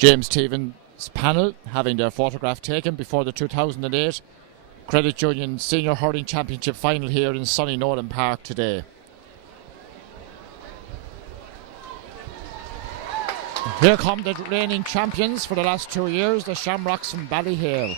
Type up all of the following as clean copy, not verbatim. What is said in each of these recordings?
James Stevens panel having their photograph taken before the 2008 Credit Union Senior Hurling Championship final here in sunny Nowlan Park today. Here come the reigning champions for the last 2 years, the Shamrocks from Ballyhale.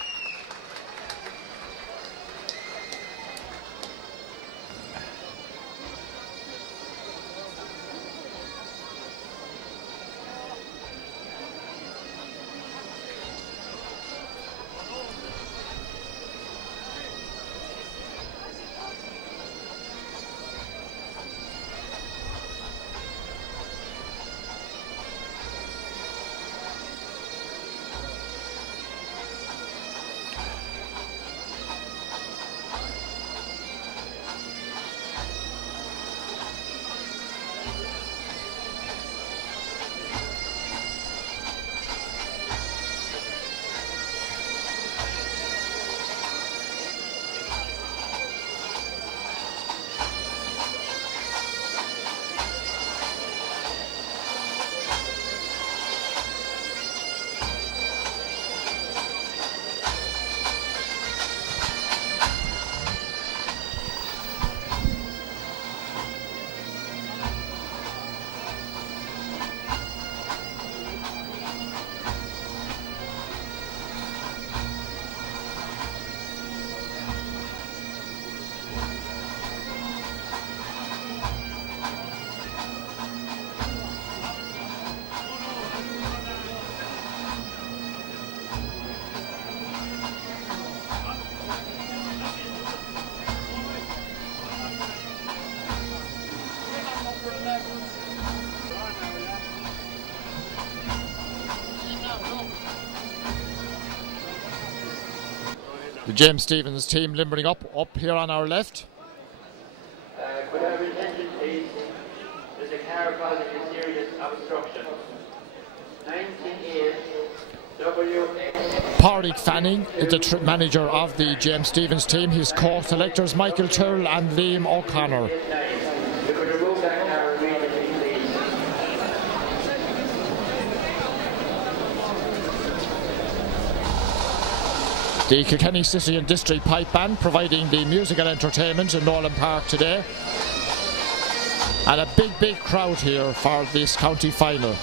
The James Stevens team limbering up here on our left. Could I have attention, please? There's a car causing a serious obstruction. 98 Pádraig Fanning is the manager of the James Stevens team. His co-selectors Michael Tyrrell and Liam O'Connor. You could remove that car immediately, please. The Kilkenny City and District Pipe Band providing the musical entertainment in Nowlan Park today. And a big crowd here for this county final.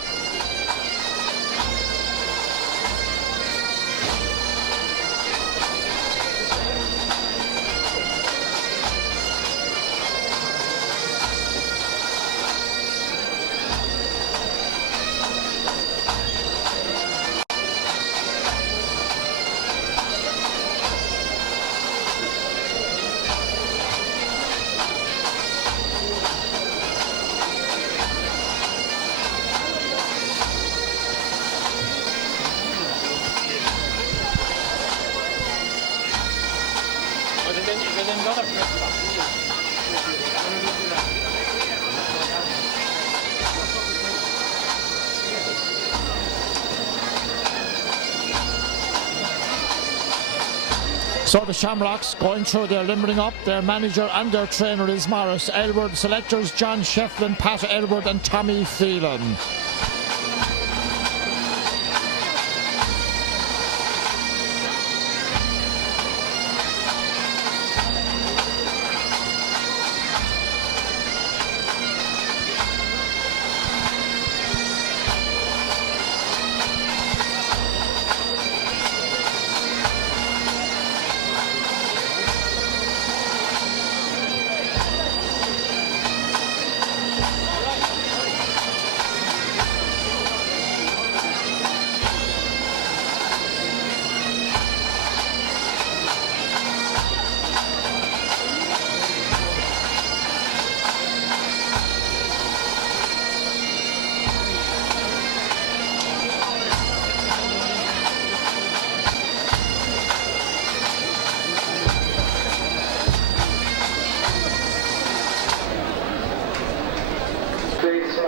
So the Shamrocks going through their limbering up. Their manager and their trainer is Morris Elwood. Selectors John Shefflin, Pat Elwood and Tommy Phelan.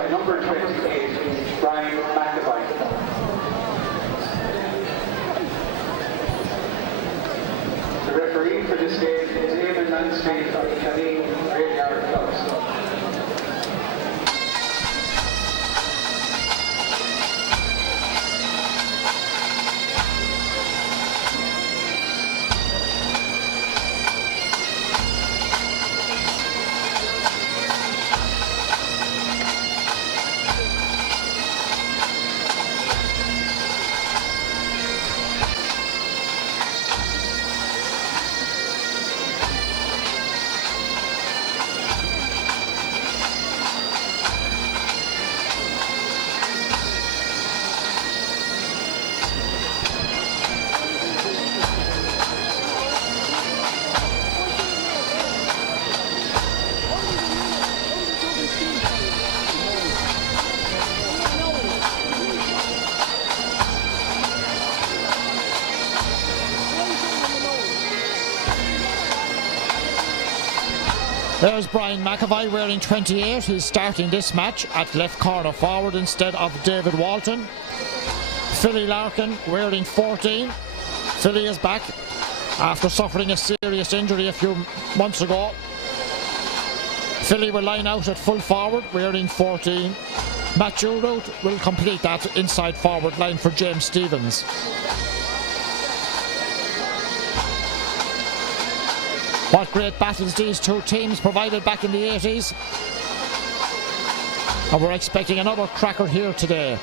Number 28, Brian McAvoy. The referee for this game is Eamon Mansfield of the Kilkenny Senior Clubs. There's Brian McAvoy wearing 28. He's starting this match at left corner forward instead of David Walton. Philly Larkin wearing 14. Philly is back after suffering a serious injury a few months ago. Philly will line out at full forward wearing 14. Matthew Root will complete that inside forward line for James Stevens. What great battles these two teams provided back in the 80s. And we're expecting another cracker here today.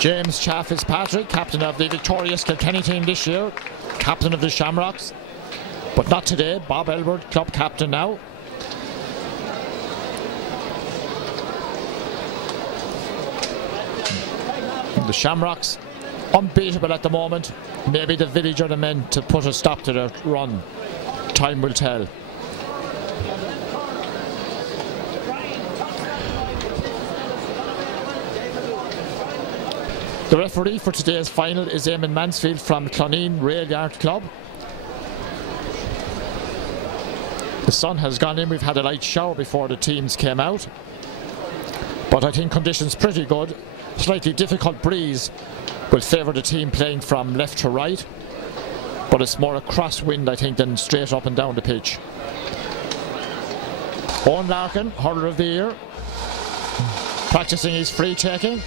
James Chaff Fitzpatrick, captain of the victorious Kilkenny team this year, captain of the Shamrocks, but not today. Bob Elwood, club captain now. The Shamrocks, unbeatable at the moment. Maybe the village are the men to put a stop to their run. Time will tell. The referee for today's final is Eamon Mansfield from Cloneen Rail Yard Club. The sun has gone in. We've had a light shower before the teams came out, but I think conditions pretty good. Slightly difficult breeze will favour the team playing from left to right, but it's more a crosswind I think than straight up and down the pitch. Owen Larkin, hurler of the year, practicing his free taking.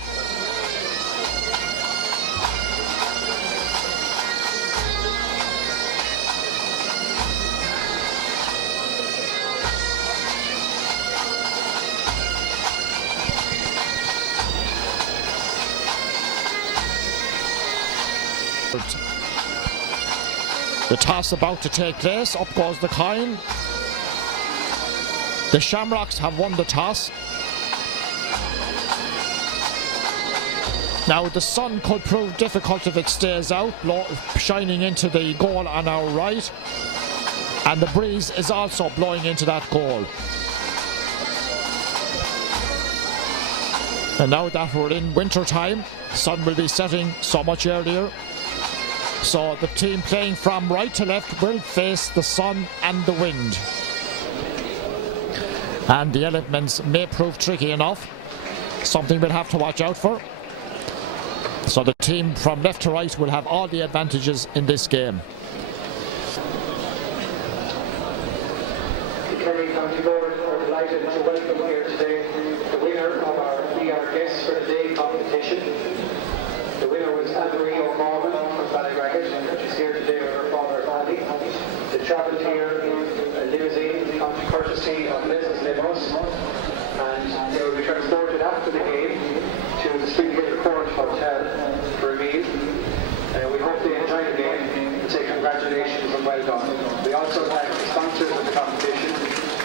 The toss about to take place. Up goes the coin. The Shamrocks have won the toss. Now the sun could prove difficult if it stays out, shining into the goal on our right, and the breeze is also blowing into that goal. And now that we're in winter time, sun will be setting so much earlier. So the team playing from right to left will face the sun and the wind. And the elements may prove tricky enough. Something we'll have to watch out for. So the team from left to right will have all the advantages in this game. Kilkenny County Board are delighted to welcome here today the winner of our We Are Guests for the Day competition. The winner was Anne-Marie O'Gorman from Ballyhale. She's here today with her father Andy. They travelled here in a limousine, courtesy of Mrs. Limos, and they will be transported after the game to the Springhill Court Hotel for a meal. We hope they enjoy the game and say congratulations and well done. We also thank the sponsors of the competition,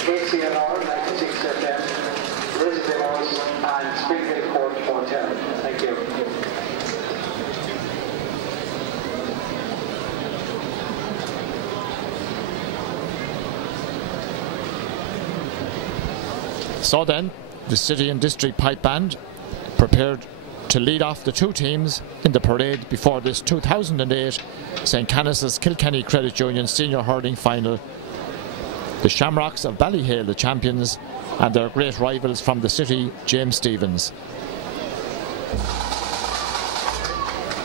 KCLR, 96 FM, Mrs. Limos, and Springhill Court Hotel. Thank you. So then, the City and District Pipe Band prepared to lead off the two teams in the parade before this 2008 St. Canice's Kilkenny Credit Union Senior Hurling Final. The Shamrocks of Ballyhale, the champions, and their great rivals from the city, James Stevens.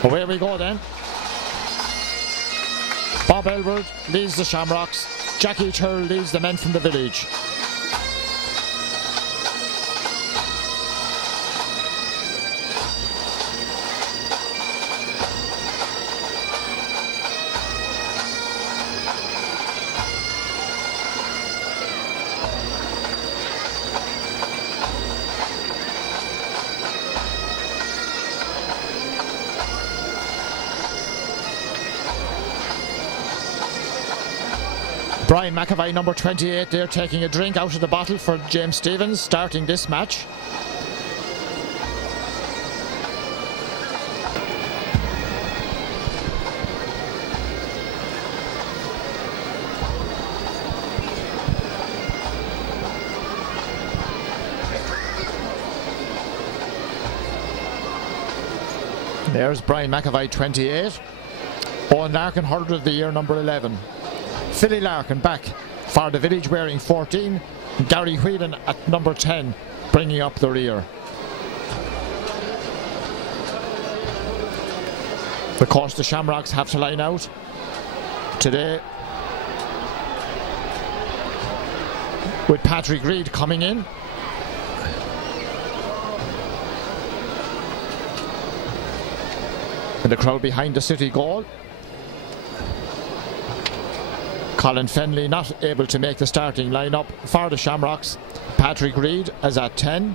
Away we go then. Bob Elwood leads the Shamrocks. Jackie Turl leads the men from the village. Brian McAvoy, number 28, there taking a drink out of the bottle for James Stevens, starting this match. There's Brian McAvoy, 28. Owen Larkin, hurler of the year, number 11. Philly Larkin back for the village wearing 14. Gary Whelan at number 10, bringing up the rear. Of course, the Shamrocks have to line out today with Patrick Reid coming in. And the crowd behind the City goal. Colin Fenley not able to make the starting lineup for the Shamrocks. Patrick Reid is at 10.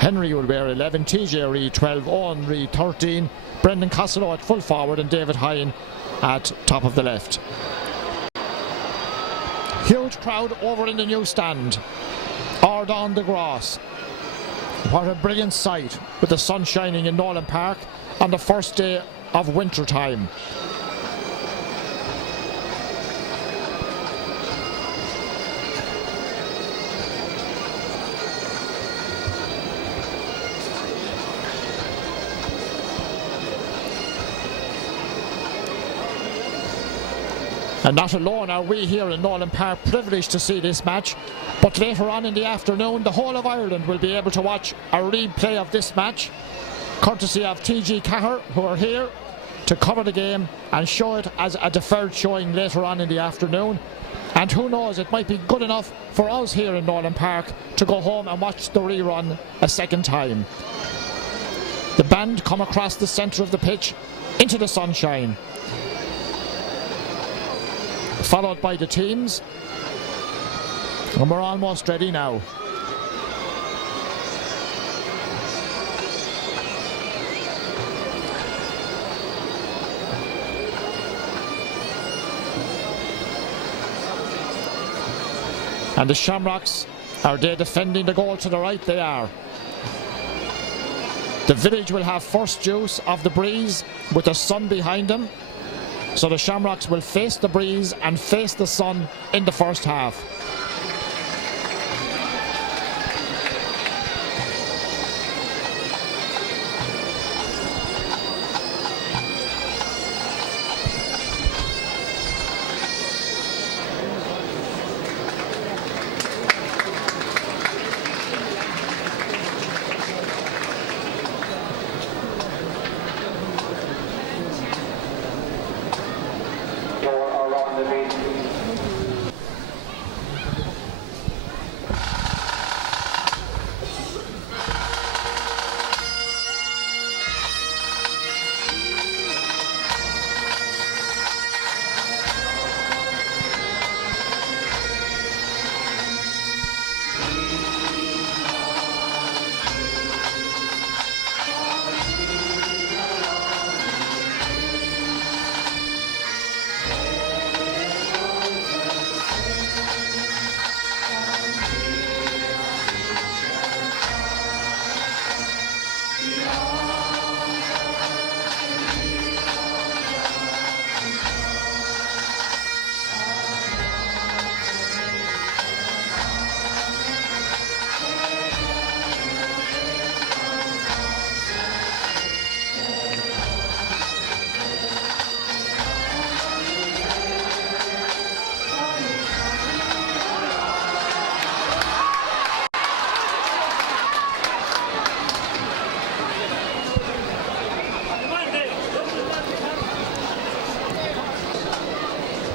Henry will wear 11. TJ Reid 12. Owen Reid 13. Brendan Costello at full forward and David Hine at top of the left. Huge crowd over in the new stand. Or down the grass. What a brilliant sight with the sun shining in Nowlan Park on the first day of winter time. And not alone are we here in Nowlan Park privileged to see this match, but later on in the afternoon the whole of Ireland will be able to watch a replay of this match, courtesy of TG Cahir, who are here to cover the game and show it as a deferred showing later on in the afternoon. And who knows, it might be good enough for us here in Nowlan Park to go home and watch the rerun a second time. The band come across the centre of the pitch into the sunshine, followed by the teams, and we're almost ready now. And the Shamrocks, are they defending the goal to the right? They are. The village will have first use of the breeze with the sun behind them. So the Shamrocks will face the breeze and face the sun in the first half.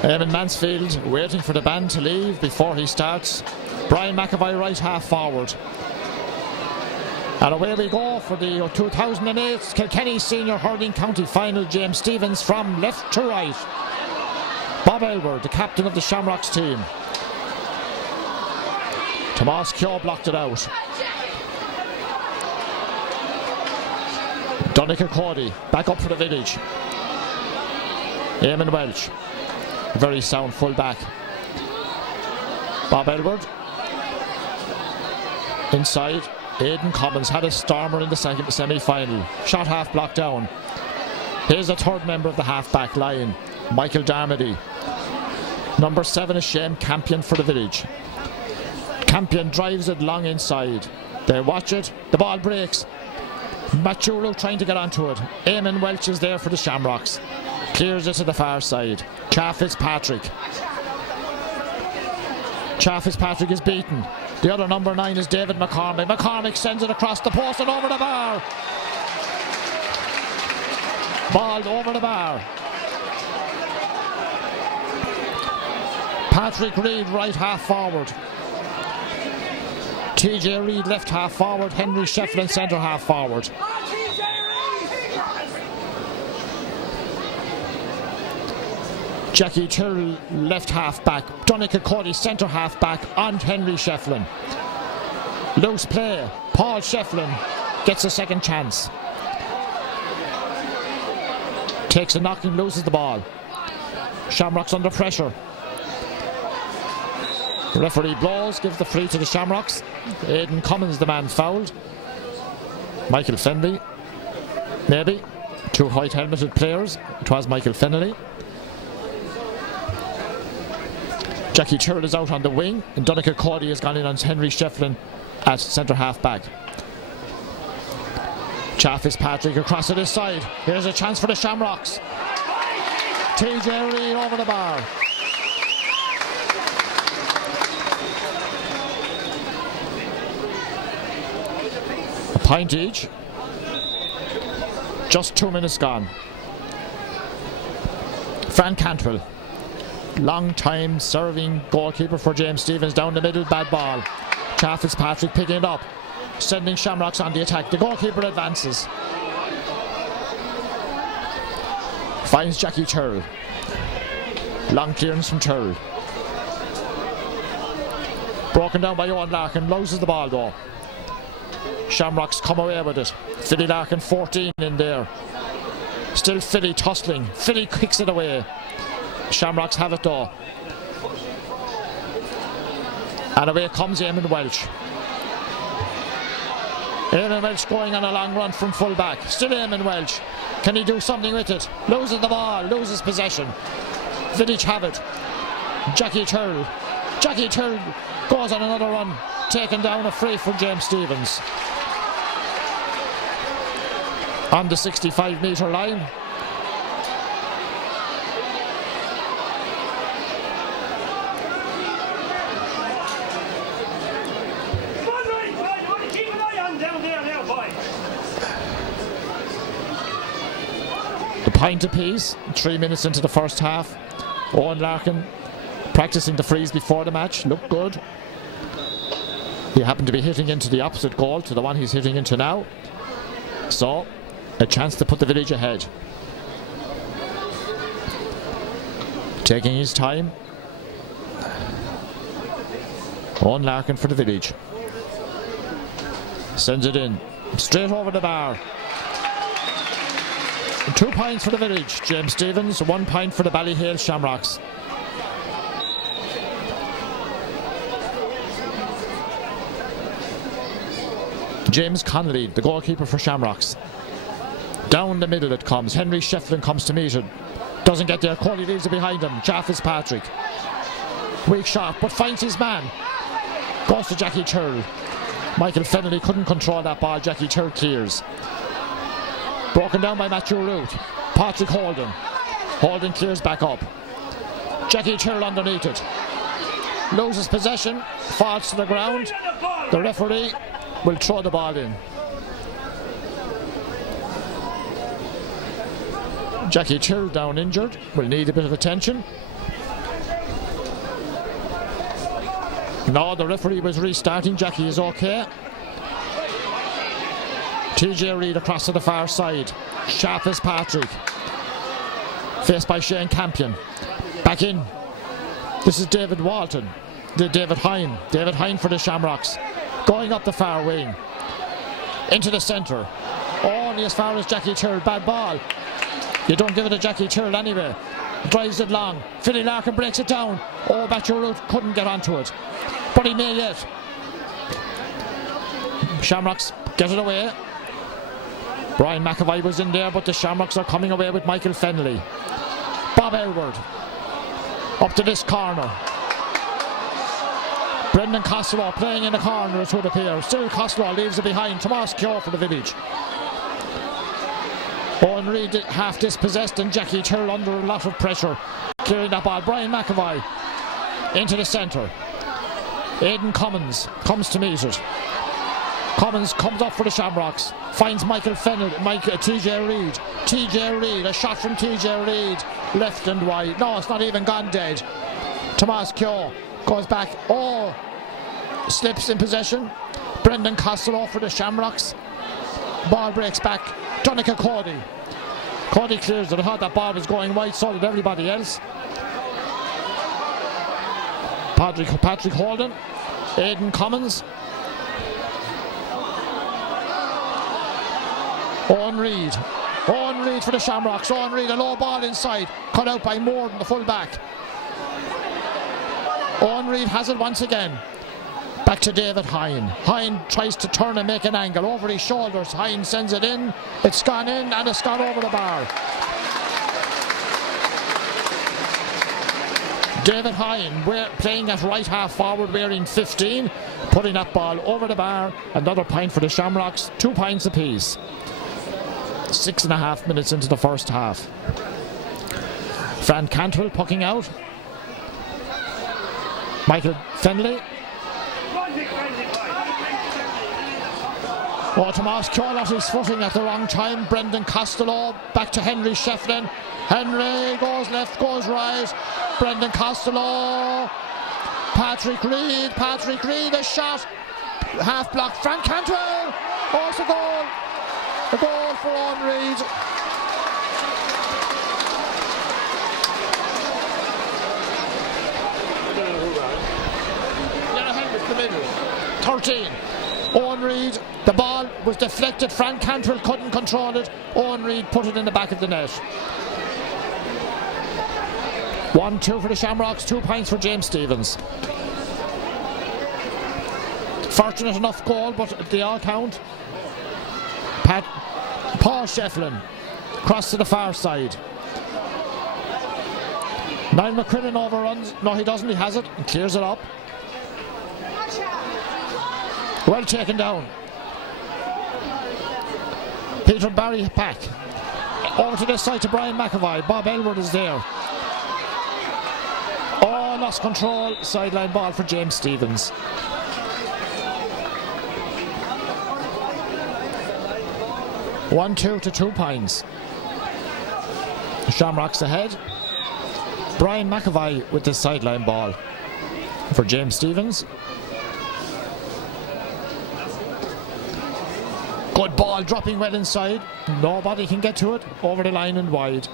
Eamon Mansfield waiting for the band to leave before he starts. Brian McAvoy right half forward. And away we go for the 2008 Kilkenny Senior Hurling County Final. James Stevens from left to right. Bob Elwer, the captain of the Shamrocks team. Tomas Keogh blocked it out. Donica Cody back up for the village. Eamon Welch, very sound full back. Bob Elward. Inside, Aidan Commons had a stormer in the second semi-final. Shot half blocked down. Here's a third member of the half-back line, Michael Darmody. Number 7 is Shane Campion for the Village. Campion drives it long inside. They watch it. The ball breaks. Machulu trying to get onto it. Eamon Welch is there for the Shamrocks. Clears it to the far side. Cha Fitzpatrick. Cha Fitzpatrick is beaten. The other number 9 is David McCormick. McCormick sends it across the post and over the bar. Ball over the bar. Patrick Reid right half forward. TJ Reid left half forward. Henry Shefflin centre half forward. Jackie Tyrrell left half back. Donica Cody centre half back on Henry Shefflin. Loose play. Paul Shefflin gets a second chance. Takes a knock and loses the ball. Shamrocks under pressure. The referee blows, gives the free to the Shamrocks. Aidan Cummins, the man fouled. Michael Fennelly, maybe. 2 white helmeted players. It was Michael Fennelly. Jackie Tyrrell is out on the wing, and Donica Cody has gone in on Henry Shefflin at centre half back. Cha Fitzpatrick across to this side. Here's a chance for the Shamrocks. TJ Reid over the bar. A point each. Just 2 minutes gone. Fran Cantwell, long time serving goalkeeper for James Stephens, down the middle, bad ball. Cha Fitzpatrick picking it up, sending Shamrocks on the attack. The goalkeeper advances. Finds Jackie Tyrrell. Long clearance from Tyrrell. Broken down by Owen Larkin, loses the ball though. Shamrocks come away with it. Philly Larkin 14 in there. Still Philly tussling. Philly kicks it away. Shamrocks have it though. And away comes Eamon Welch. Eamon Welch going on a long run from full back. Still Eamon Welch. Can he do something with it? Loses the ball, loses possession. Village have it. Jackie Tyrrell. Jackie Tyrrell goes on another run. Taken down a free from James Stephens. On the 65-metre line. The point apiece, 3 minutes into the first half. Owen Larkin practicing the freeze before the match, looked good. He happened to be hitting into the opposite goal to the one he's hitting into now. So, a chance to put the Village ahead. Taking his time. Owen Larkin for the Village. Sends it in. Straight over the bar. 2 points for the Village, James Stephens. 1 point for the Ballyhale Shamrocks. James Connolly, the goalkeeper for Shamrocks. Down the middle it comes. Henry Shefflin comes to meet it. Doesn't get there. Corey leaves it behind him. Cha Fitzpatrick. Weak shot, but finds his man. Goes to Jackie Tyrrell. Michael Fennelly couldn't control that ball. Jackie Tyrrell clears. Broken down by Matthew Root. Patrick Holden. Holden clears back up. Jackie Tyrrell underneath it. Loses possession. Falls to the ground. The referee will throw the ball in. Jackie Tyrrell down injured. Will need a bit of attention. No, the referee was restarting. Jackie is okay. TJ Reid across to the far side. Cha Fitzpatrick. Faced by Shane Campion. Back in. This is David Walton. David Hine. David Hine for the Shamrocks. Going up the far wing. Into the centre. Only as far as Jackie Tyrrell. Bad ball. You don't give it to Jackie Tyrrell anyway. drives it long. Philly Larkin breaks it down. Oh, Batcherroot couldn't get onto it, but he may yet. Shamrocks get it away. Brian McAvoy was in there, but the Shamrocks are coming away with Michael Fennelly. Bob Elward up to this corner. Brendan Costello playing in the corner, it would appear. Still Costello leaves it behind. Tomas Kyo for the village. Owen Reid half dispossessed and Jackie Tyrrell under a lot of pressure. Clearing that ball. Brian McAvoy into the centre. Aidan Cummins comes to meet it. Cummins comes up for the Shamrocks. Finds Michael Fennell, TJ Reid. TJ Reid, a shot from TJ Reid. Left and wide. No, it's not even gone dead. Tomas Kyo goes back. Oh, slips in possession. Brendan Costello for the Shamrocks. Ball breaks back. Donica Cody. Cody clears it. I thought that ball was going wide, so did everybody else. Patrick Holden. Aidan Cummins. Owen Reid. Owen Reid for the Shamrocks. Owen Reid, a low ball inside. Cut out by Moore, the full back. Owen Reid has it once again. Back to David Hine. Hine tries to turn and make an angle over his shoulders. Hine sends it in. It's gone in and it's gone over the bar. David Hine playing at right half forward, wearing 15, putting that ball over the bar. Another point for the Shamrocks. 2 points apiece. 6.5 minutes into the first half. Fran Cantrell pucking out. Michael Fennelly. Oh, Tomas Kyo at his footing at the wrong time. Brendan Costello back to Henry Shefflin. Henry goes left, goes right. Brendan Costello. Patrick Reid, a shot. Half block. Frank Cantwell. Oh, it's a goal. A goal for Owen Reid. The middle. 13. Owen Reid, the ball was deflected. Frank Cantrell couldn't control it. Owen Reid put it in the back of the net. 1-2 for the Shamrocks, 2 points for James Stevens. Fortunate enough goal, but they all count. Paul Shefflin cross to the far side. Niall McCrillen overruns. No, he doesn't. He has it and clears it up. Well taken down. Peter Barry back. Over to this side to Brian McAvoy. Bob Elward is there. Oh, lost control. Sideline ball for James Stevens. One, 2 to 2 points. Shamrocks ahead. Brian McAvoy with the sideline ball for James Stevens. Good ball dropping well inside. Nobody can get to it. Over the line and wide.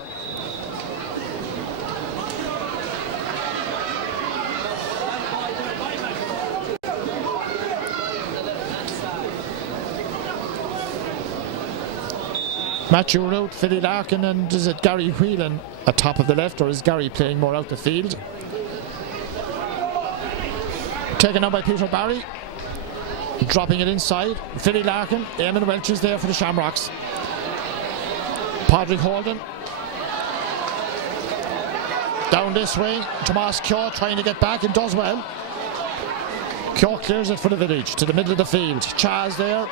Matthew Root, Philly Larkin, and is it Gary Whelan at top of the left, or is Gary playing more out the field? Taken out by Peter Barry. Dropping it inside. Philly Larkin. Eamon Welch is there for the Shamrocks. Padraig Holden. Down this way. Tomas Kyo trying to get back and does well. Kyo clears it for the village to the middle of the field. Chaz there.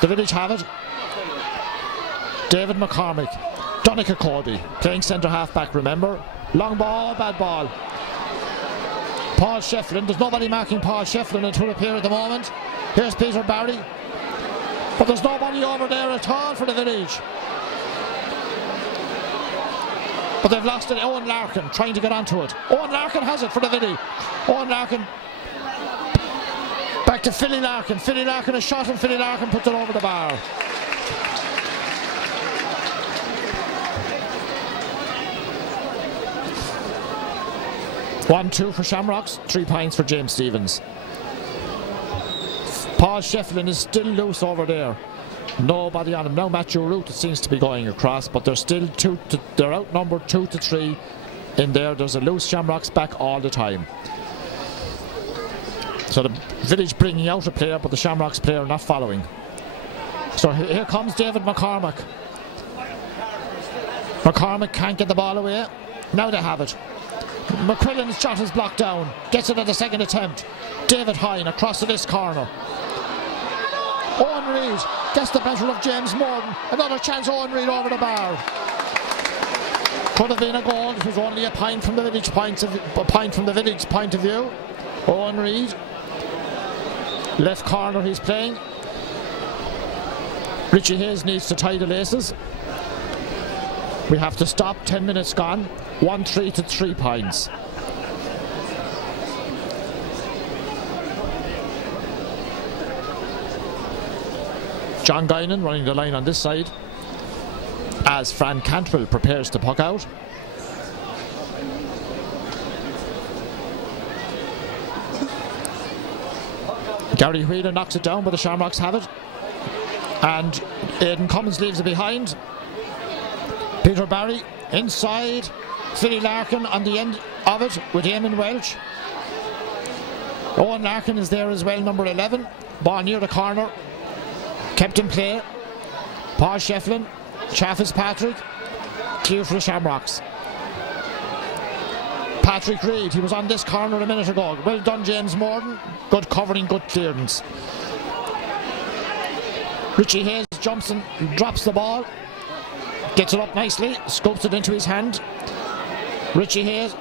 The village have it. David McCormick. Donica Cody playing centre half back, remember. Long ball, bad ball. Paul Shefflin, there's nobody marking Paul Shefflin, it will appear at the moment. Here's Peter Barry. But there's nobody over there at all for the village. But they've lost it. Owen Larkin trying to get onto it. Owen Larkin has it for the village. Owen Larkin. Back to Philly Larkin. Philly Larkin a shot and Philly Larkin puts it over the bar. One, 2 for Shamrocks, 3 points for James Stevens. Paul Shefflin is still loose over there. Nobody on him. Now Matthew Root seems to be going across, but they're still they're outnumbered 2-3 in there. There's a loose Shamrocks back all the time. So the Village bringing out a player, but the Shamrocks player not following. So here comes David McCormack. McCormack can't get the ball away. Now they have it. McQuillan's shot is blocked down. Gets it at the second attempt. David Hine across to this corner. Owen Reid gets the better of James Morton. Another chance, Owen Reid over the bar. Could have been a goal. It was only a point from the Village point of view. Owen Reid. Left corner he's playing. Richie Hayes needs to tie the laces. We have to stop, 10 minutes gone. 1-3 to 3 points. John Guinan running the line on this side as Fran Cantwell prepares to puck out. Gary Wheeler knocks it down, but the Shamrocks have it. And Aidan Cummins leaves it behind. Peter Barry inside. Philly Larkin on the end of it with Eamon Welch. Owen Larkin is there as well, number 11. Ball near the corner. Kept in play. Paul Shefflin. Chaffis Patrick. Clear for the Shamrocks. Patrick Reid, he was on this corner a minute ago. Well done, James Morton. Good covering, good clearance. Richie Hayes jumps and drops the ball. Gets it up nicely, scoops it into his hand. Richie Hayes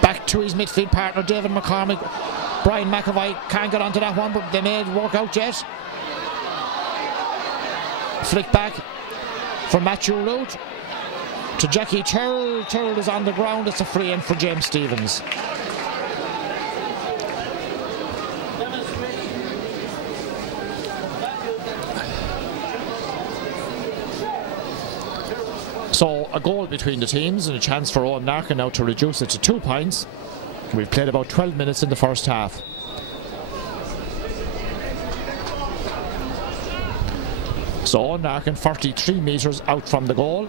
back to his midfield partner, David McCormick. Brian McAvoy can't get onto that one, but they made it work out yet. Flick back from Matthew Root to Jackie Turrell. Turrell is on the ground. It's a free in for James Stevens. So a goal between the teams and a chance for Owen Larkin now to reduce it to 2 points. We've played about 12 minutes in the first half. So Owen Larkin 43 metres out from the goal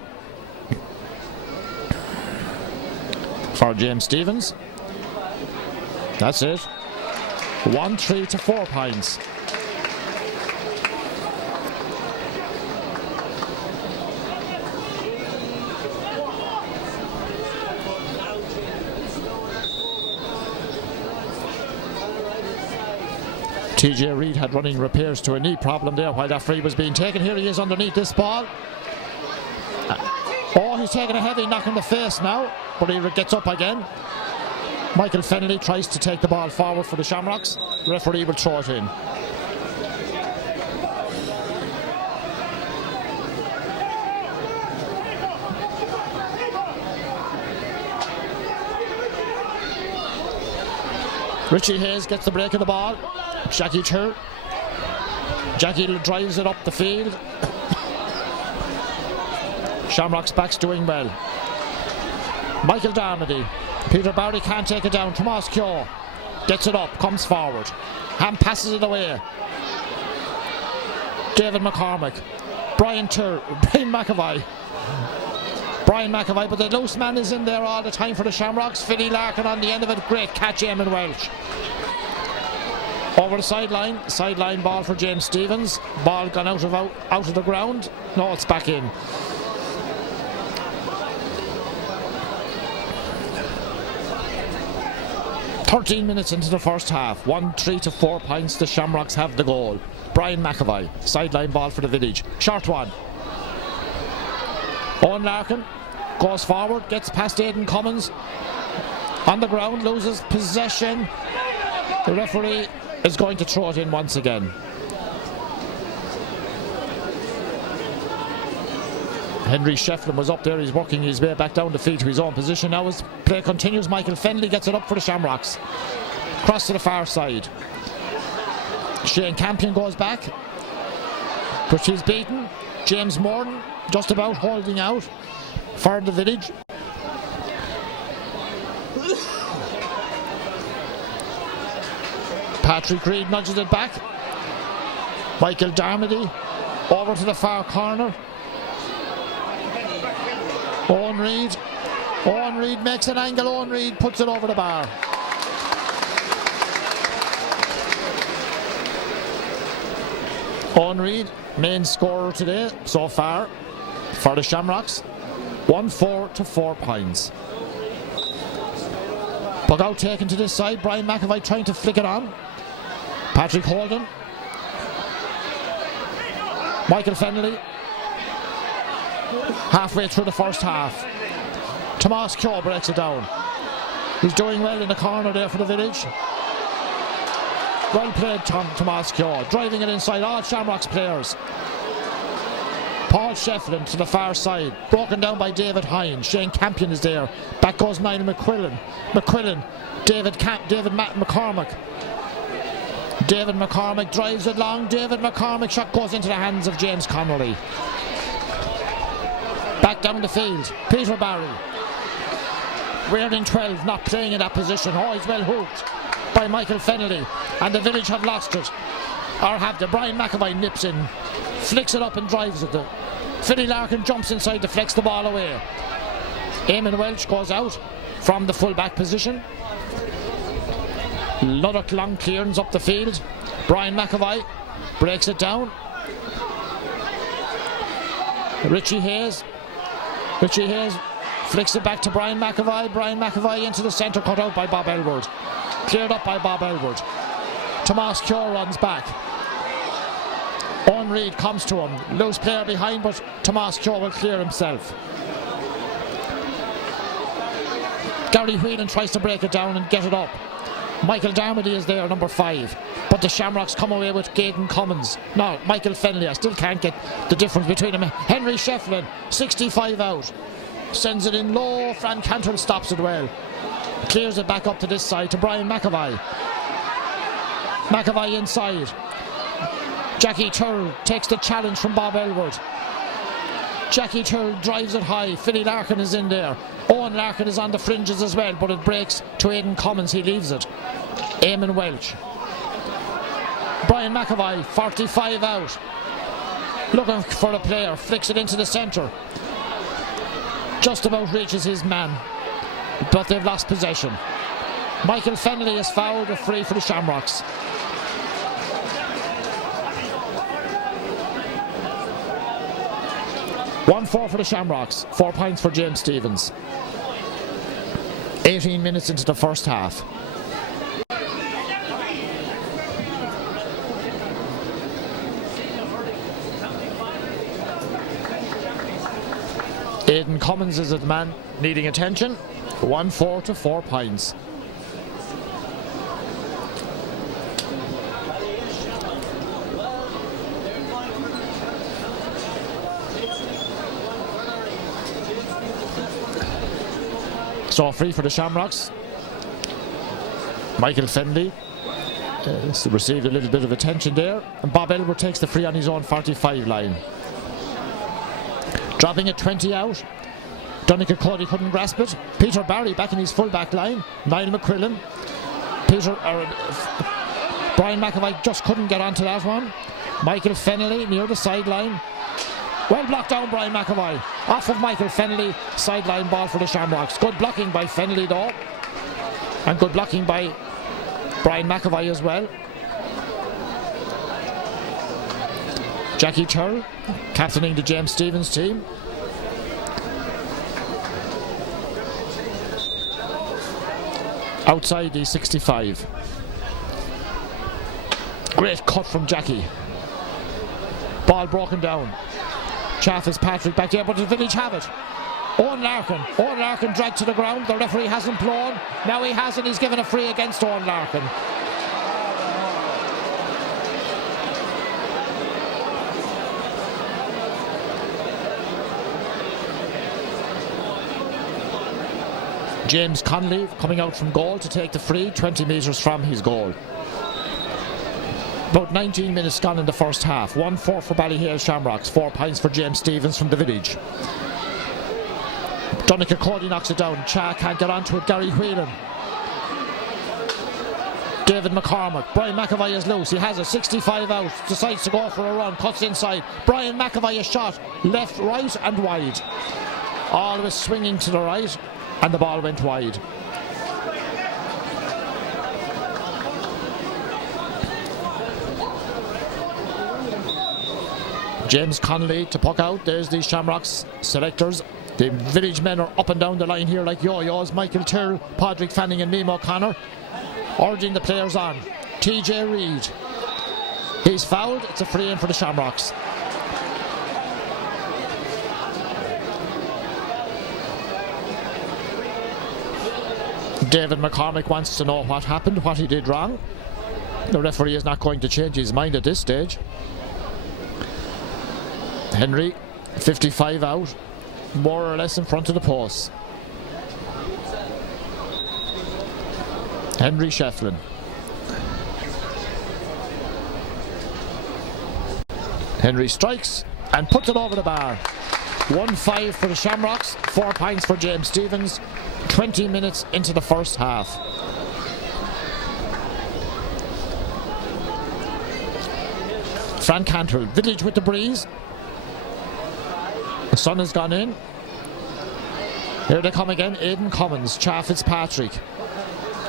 for James Stevens. That's it. 1-3 to 4 points. TJ Reid had running repairs to a knee problem there while that free was being taken. Here he is underneath this ball. Oh, he's taking a heavy knock in the face now, but he gets up again. Michael Fennelly tries to take the ball forward for the Shamrocks. The referee will throw it in. Richie Hayes gets the break of the ball. Jackie Turr. Jackie drives it up the field. Shamrock's back's doing well. Michael Darmody. Peter Barry can't take it down. Tomas Kyo gets it up, comes forward. Ham passes it away. David McCormack. Brian McAvoy. Brian McAvoy, but the loose man is in there all the time for the Shamrocks. Philly Larkin on the end of it. Great catch, Eamon Welch. Over the sideline ball for James Stevens. Ball gone out of the ground. No, it's back in. "13 minutes into the first half. 1-3 to 4 points. The Shamrocks have the goal. Brian McAvoy, sideline ball for the Village. Short one. Owen Larkin goes forward, gets past Aidan Cummins. On the ground, loses possession. The referee is going to throw it in once again. Henry Shefflin was up there. He's working his way back down the field to his own position. Now as play continues, Michael Fennelly gets it up for the Shamrocks. Cross to the far side. Shane Campion goes back, but she's beaten. James Morton just about holding out for the Village. Patrick Reid nudges it back. Michael Darmody Over to the far corner. Owen Reid. Owen Reid makes an angle. Owen Reid puts it over the bar. Owen Reid, main scorer today so far for the Shamrocks. 1-4 to 4 points. Puck out taken to this side. Brian McAvoy trying to flick it on. Patrick Holden. Michael Fennelly. Halfway through the first half. Tomas Keogh breaks it down. He's doing well in the corner there for the Village. Well played, Tomas Keogh. Driving it inside all Shamrocks players. Paul Shefflin to the far side. Broken down by David Hine. Shane Campion is there. Back goes Niall McQuillan. David McCormack. David McCormack drives it long. David McCormack shot goes into the hands of James Connolly. Back down the field. Peter Barry. Reardon 12 not playing in that position. Oh, he's well hooked by Michael Fennelly. And the Village have lost it. Or have the Brian McAvoy nips in. Flicks it up and drives it. Philly Larkin jumps inside to flex the ball away. Eamon Welch goes out from the full-back position. Luddock long clearance up the field. Brian McAvoy breaks it down. Richie Hayes flicks it back to Brian McAvoy. Brian McAvoy into the centre, cut out by Bob Elwood. Cleared up by Bob Elwood. Tomas Keogh runs back. Owen Reid comes to him. Loose player behind, but Tomas Keogh will clear himself. Gary Whelan tries to break it down and get it up. Michael Darmody is there, number 5. But the Shamrocks come away with Gaten Cummins. No, Michael Fennelly. I still can't get the difference between them. Henry Shefflin, 65 out. Sends it in low. Fran Cantrell stops it well. Clears it back up to this side to Brian McAvoy. McAvoy inside. Jackie Turl takes the challenge from Bob Elwood. Jackie Turl drives it high. Philly Larkin is in there. Owen Larkin is on the fringes as well, but it breaks to Aidan Cummins. He leaves it. Eamon Welch. Brian McAvoy, 45 out. Looking for a player. Flicks it into the centre. Just about reaches his man, but they've lost possession. Michael Fennelly is fouled, a free for the Shamrocks. (1-4 for the Shamrocks, 4 points for James Stephens. 18 minutes into the first half. Aidan Cummins is the man needing attention. 1-4 to 4 points. So free for the Shamrocks. Michael Fennelly received a little bit of attention there, and Bob Elwood takes the free on his own 45 line. Dropping it 20 out. Donegal Cody couldn't grasp it. Peter Barry back in his full back line. Niall McQuillan. Brian McAvoy just couldn't get onto that one. Michael Fennelly near the sideline. Well blocked down Brian McAvoy. Off of Michael Fennelly. Sideline ball for the Shamrocks. Good blocking by Fennelly though. And good blocking by Brian McAvoy as well. Jackie Turl captaining the James Stephens team. Outside the 65. Great cut from Jackie. Ball broken down. Chaff is Patrick back there, but the Village have it. Owen Larkin dragged to the ground. The referee hasn't blown. Now he hasn't. He's given a free against Owen Larkin. James Connolly coming out from goal to take the free, 20 metres from his goal. About 19 minutes gone in the first half. 1-4 for Ballyhale Shamrocks, 4 points for James Stephens from the Village. Donegal Cody knocks it down. Cha can't get onto it. Gary Whelan. David McCormick. Brian McAvoy is loose. He has a 65 out. Decides to go for a run. Cuts inside. Brian McAvoy is shot. Left, right and wide. Always swinging to the right. And the ball went wide. James Connolly to puck out. There's the Shamrocks selectors. The village men are up and down the line here like yo-yos. Michael Tyrrell, Padraig Fanning and Liam O'Connor urging the players on. TJ Reid. He's fouled. It's a free in for the Shamrocks. David McCormick wants to know what happened, what he did wrong. The referee is not going to change his mind at this stage. Henry, 55 out, more or less in front of the post. Henry Shefflin. Henry strikes and puts it over the bar. 1-5 for the Shamrocks, 4 points for James Stevens. 20 minutes into the first half. Frank Cantrell, Village with the breeze. The sun has gone in. Here they come again. Aidan Cummins, Char Fitzpatrick.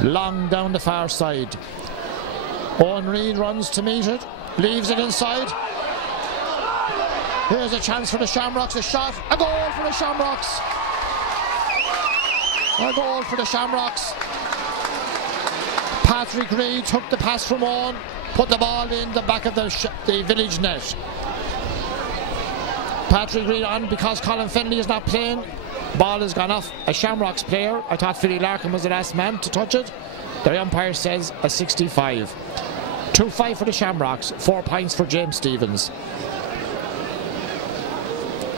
Long down the far side. Owen Reid runs to meet it. Leaves it inside. Here's a chance for the Shamrocks. A shot. A goal for the Shamrocks. A goal for the Shamrocks. Patrick Reid took the pass from Owen. Put the ball in the back of the Village net. Patrick Reid on because Colin Fennelly is not playing. Ball has gone off a Shamrocks player. I thought Philly Larkin was the last man to touch it. The umpire says a 65. 2-5 for the Shamrocks. 4 points for James Stevens.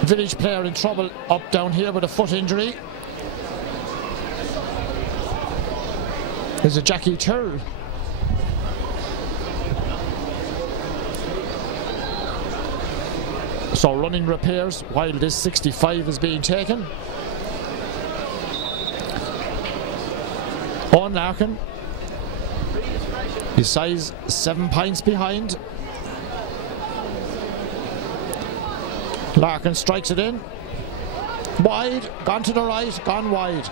Village player in trouble up down here with a foot injury. There's a Jackie Tyrrell. So running repairs while this 65 is being taken. Owen Larkin. His size 7 points behind. Larkin strikes it in. Wide, gone to the right, gone wide.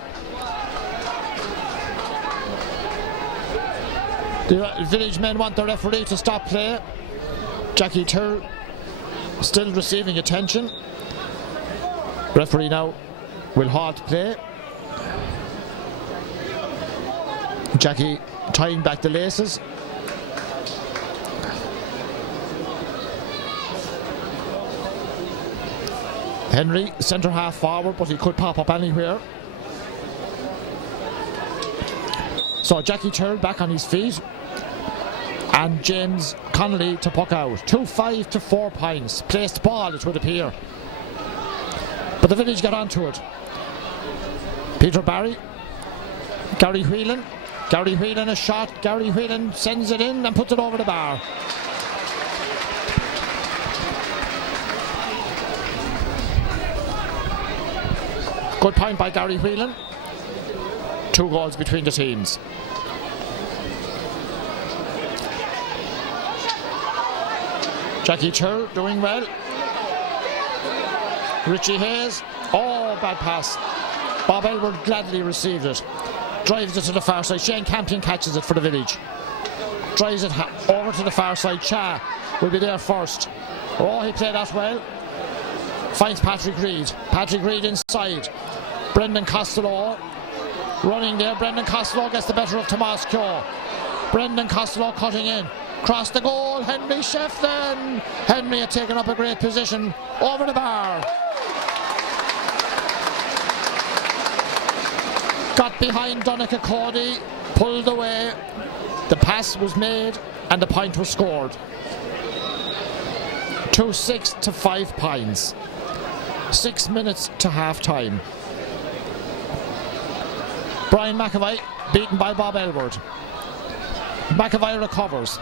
The Village men want the referee to stop play. Jackie Tyrrell still receiving attention. Referee now will halt play. Jackie tying back the laces. Henry, centre half forward, but he could pop up anywhere. So Jackie Tyrrell back on his feet. And James Connolly to puck out. 2-5 to 4 points. Placed ball, it would appear. But the Village got onto it. Peter Barry. Gary Whelan. Gary Whelan a shot. Gary Whelan sends it in and puts it over the bar. Good point by Gary Whelan. 2 goals between the teams. Jackie Tyrrell doing well. Richie Hayes. Oh, bad pass. Bob Elwood gladly received it. Drives it to the far side. Shane Campion catches it for the Village. Drives it over to the far side. Cha will be there first. Oh, he played that well. Finds Patrick Reid. Patrick Reid inside. Brendan Costello running there. Brendan Costello gets the better of Tomas Keogh. Brendan Costello cutting in. Cross the goal. Henry Shefflin. Henry had taken up a great position over the bar. Got behind Donncha Cody. Pulled away. The pass was made and the point was scored. 2-6 to 5 points. 6 minutes to half time. Brian McAvoy beaten by Bob Elwood. McAvoy recovers.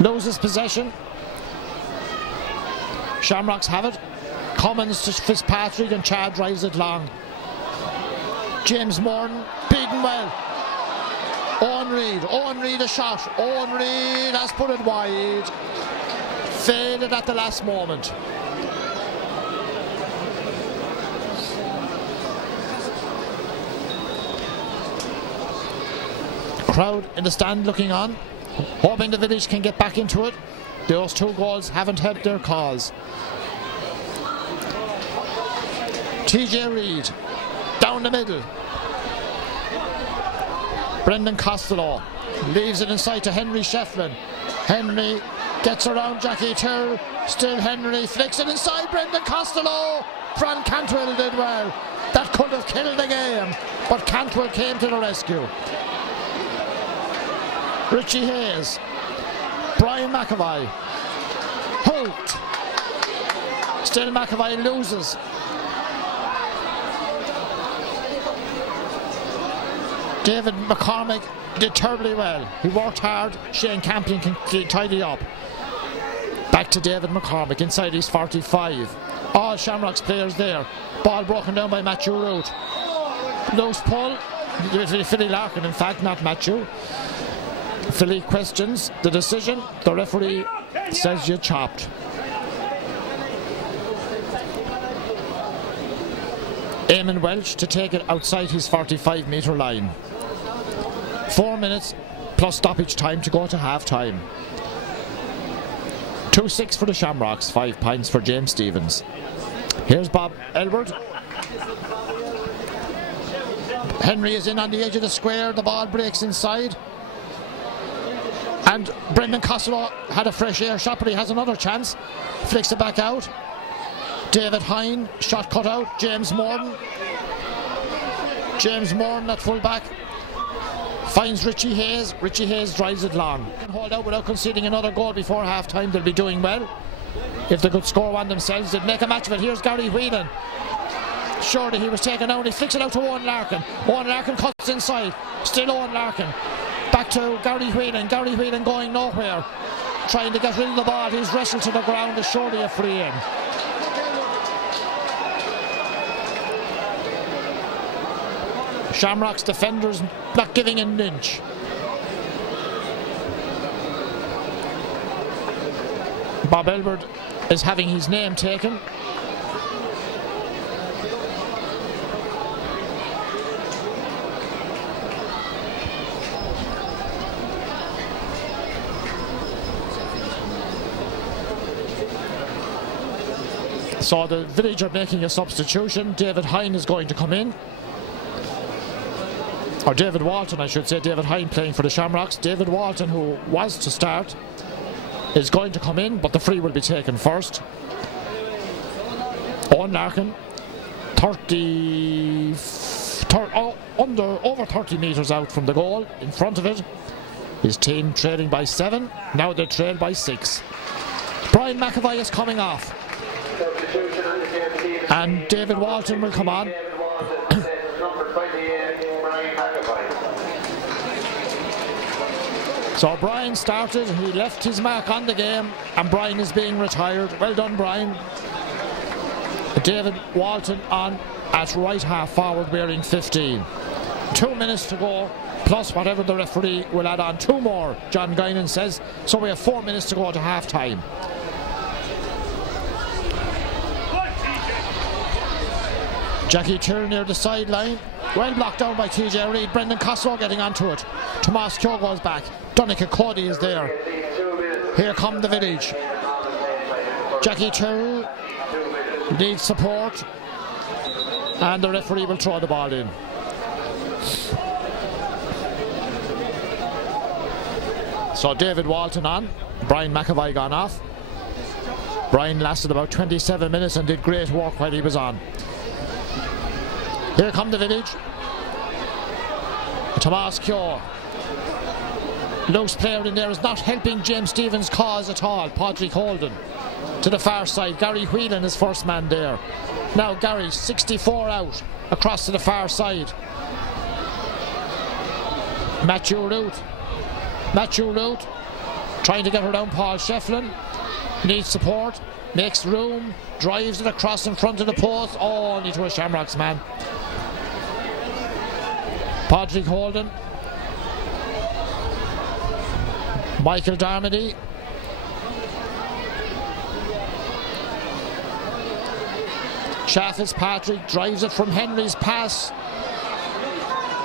Loses possession. Shamrocks have it. Cummins to Fitzpatrick and Chad drives it long. James Morton beaten well. Owen Reid a shot. Owen Reid has put it wide. Faded at the last moment. Crowd in the stand looking on, hoping the village can get back into it. Those 2 goals haven't helped their cause. TJ Reid down the middle. Brendan Costello leaves it inside to Henry Shefflin. Henry gets around Jackie Tyrrell. Still Henry flicks it inside Brendan Costello. Fran Cantwell did well. That could have killed the game, but Cantwell came to the rescue. Richie Hayes, Brian McAvoy, Holt. Still McAvoy loses. David McCormick did terribly well. He worked hard. Shane Campion can tidy up. Back to David McCormick inside his 45. All Shamrocks players there. Ball broken down by Matthew Root. Loose pull. Philly Larkin, in fact, not Matthew. Philly questions the decision. The referee says you chopped. Eamon Welch to take it outside his 45-metre line. 4 minutes plus stoppage time to go to half-time. 2-6 for the Shamrocks, 5 points for James Stevens. Here's Bob Elbert. Henry is in on the edge of the square. The ball breaks inside. And Brendan Costello had a fresh air shot, but he has another chance. Flicks it back out. David Hine, shot cut out. James Morden at full back. Finds Richie Hayes. Richie Hayes drives it long. Can hold out without conceding another goal before half time. They'll be doing well. If they could score one themselves, they'd make a match of it. Here's Gary Whelan. Surely he was taken out. He flicks it out to Owen Larkin. Owen Larkin cuts inside. Still Owen Larkin. Back to Gary Whelan. Gary Whelan going nowhere. Trying to get rid of the ball. He's wrestled to the ground. Is surely a free in. Shamrocks defenders not giving an inch. Bob Elbert is having his name taken. So the village are making a substitution. David Hine is going to come in. Or David Walton, I should say. David Hine playing for the Shamrocks. David Walton, who was to start, is going to come in, but the free will be taken first. Owen Larkin, over 30 metres out from the goal, in front of it. His team trailing by 7. Now they trail by 6. Brian McAvoy is coming off. And David Walton will come on. So Brian started, he left his mark on the game, and Brian is being retired. Well done, Brian. David Walton on at right half forward wearing 15. 2 minutes to go, plus whatever the referee will add on. 2 more, John Guinan says. So we have 4 minutes to go to half time. Jackie Tyrrell near the sideline. Well blocked down by TJ Reid. Brendan Costello getting onto it. Tomas Kyo goes back. Donica Cody is there. Here come the village. Jackie Tyrrell needs support. And the referee will throw the ball in. So David Walton on. Brian McAvoy gone off. Brian lasted about 27 minutes and did great work while he was on. Here come the village. Tomas Kyo. Loose player in there is not helping James Stevens' cause at all. Padraig Holden to the far side. Gary Whelan is first man there. Now Gary, 64 out, across to the far side. Matthew Root trying to get around Paul Shefflin. Needs support, makes room, drives it across in front of the post. Oh, only to a Shamrocks man. Padraig Holden Michael Darmody. Chaffis Patrick drives it from Henry's pass.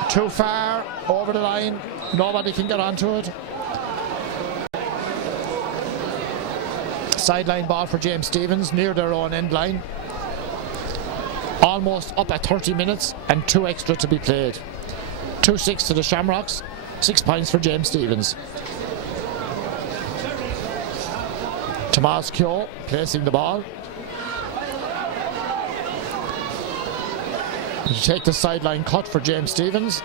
Too far, over the line. Nobody can get onto it. Sideline ball for James Stephens near their own end line. Almost up at 30 minutes and 2 extra to be played. 2-6 to the Shamrocks. 6 points for James Stephens. Tomas Keogh placing the ball. To take the sideline cut for James Stephens.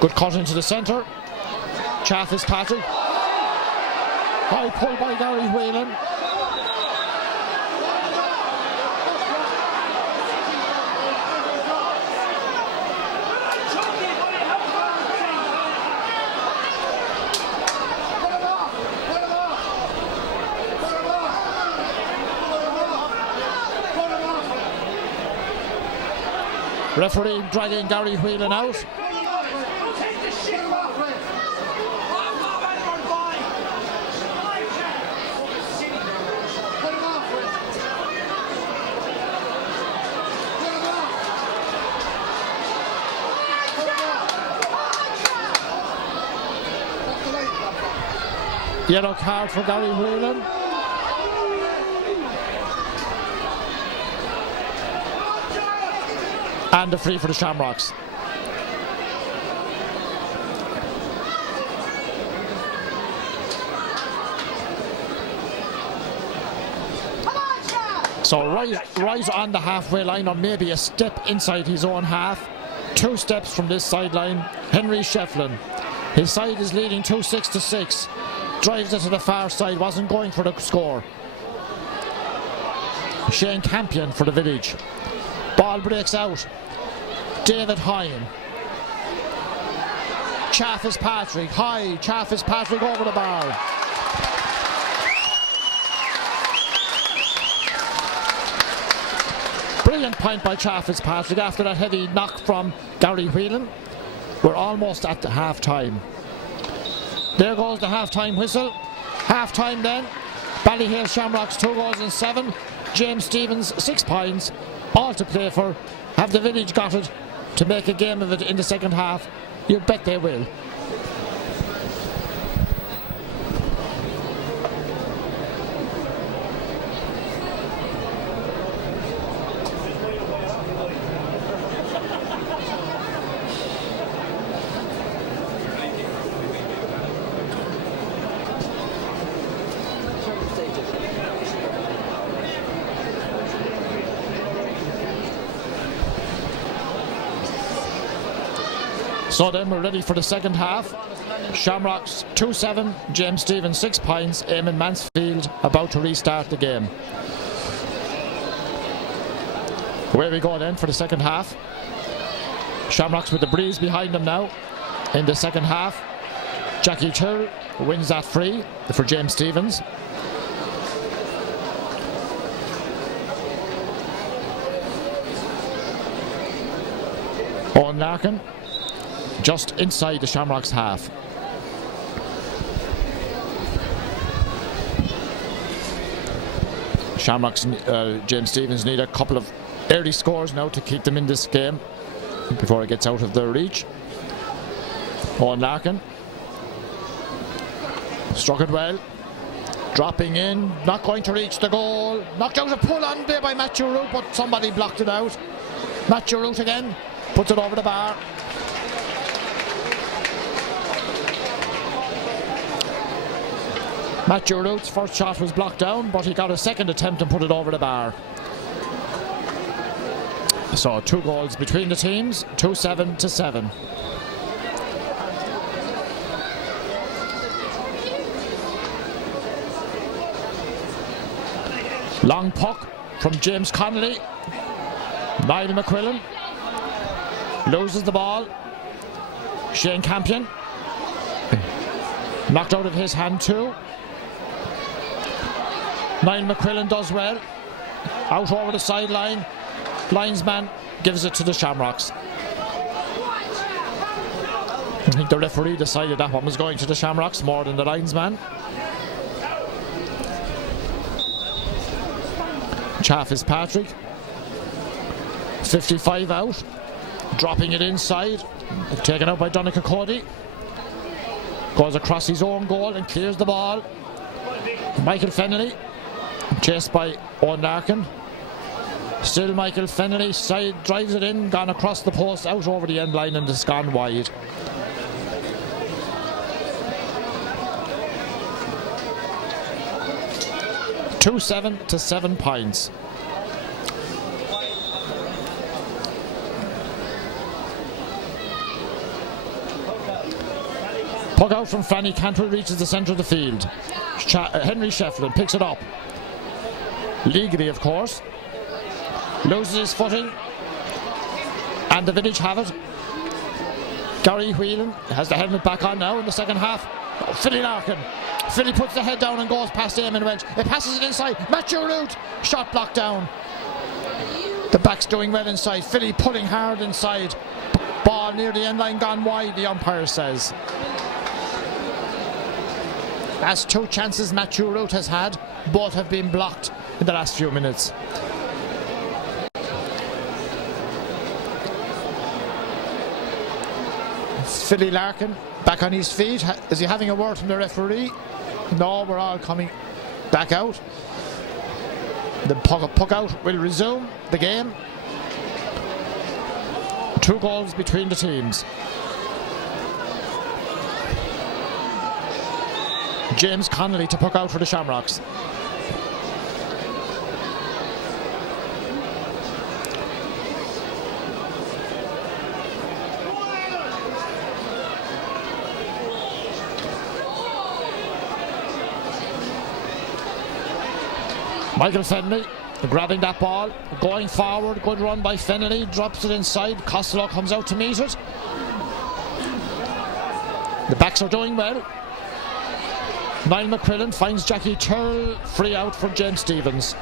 Good cut into the centre. Chaffis Patrick. High pull by Gary Whelan. Referee dragging Gary Whelan out. Yellow card for Gary Whelan. And a free for the Shamrocks. So right on the halfway line, or maybe a step inside his own half. 2 steps from this sideline, Henry Shefflin. His side is leading 2-6 to 6. Drives it to the far side, wasn't going for the score. Shane Campion for the Village. Ball breaks out. David Hine. Chaffis Patrick. High. Chaffis Patrick over the bar. Brilliant point by Chaffis Patrick after that heavy knock from Gary Whelan. We're almost at the half time. There goes the half time whistle. Half time then. Ballyhale Shamrocks 2 goals and 7. James Stephens 6 points. All to play for. Have the Village got it to make a game of it in the second half? You bet they will. So then we're ready for the second half. Shamrocks 2-7, James Stephens 6 points, Eamon Mansfield about to restart the game. Away we go then for the second half. Shamrocks with the breeze behind them now in the second half. Jackie Till wins that free for James Stephens. Owen Larkin just inside the Shamrocks half. Shamrocks, James Stephens need a couple of early scores now to keep them in this game before it gets out of their reach. Owen Larkin struck it well, dropping in, not going to reach the goal. Knocked out a pull on there by Matthew Root, but somebody blocked it out. Matthew Root again puts it over the bar. Matthew Root's first shot was blocked down, but he got a second attempt and put it over the bar. So 2 goals between the teams, 2-7 to 7. Long puck from James Connolly. Niall McQuillan loses the ball. Shane Campion knocked out of his hand too. Niall McQuillan does well. Out over the sideline. Linesman gives it to the Shamrocks. think the referee decided that one was going to the Shamrocks more than the linesman. Chaff is Patrick. 55 out. Dropping it inside. Taken out by Donncha Cody. Goes across his own goal and clears the ball. Michael Fennelly. Chased by Owen Larkin. Still Michael Fennelly. Side drives it in. Gone across the post. Out over the end line and it's gone wide. (2-7 to 7 points). Puck out from Franny Cantwell reaches the centre of the field. Henry Shefflin picks it up. Legally, of course. Loses his footing. And the Village have it. Gary Whelan has the helmet back on now in the second half. Oh, Philly Larkin. Philly puts the head down and goes past Eamon Welch. It passes it inside. Matthew Root. Shot blocked down. The back's doing well inside. Philly pulling hard inside. Ball near the end line gone wide, the umpire says. That's 2 chances Matthew Root has had. Both have been blocked in the last few minutes. Philly Larkin back on his feet. Is he having a word from the referee? No, we're all coming back out. The puck out will resume the game. 2 goals between the teams. James Connolly to puck out for the Shamrocks. Michael Fennelly grabbing that ball, going forward, good run by Fennelly, drops it inside, Costello comes out to meet it. The backs are doing well. Niall McQuillan finds Jackie Turl, free out for James Stevens.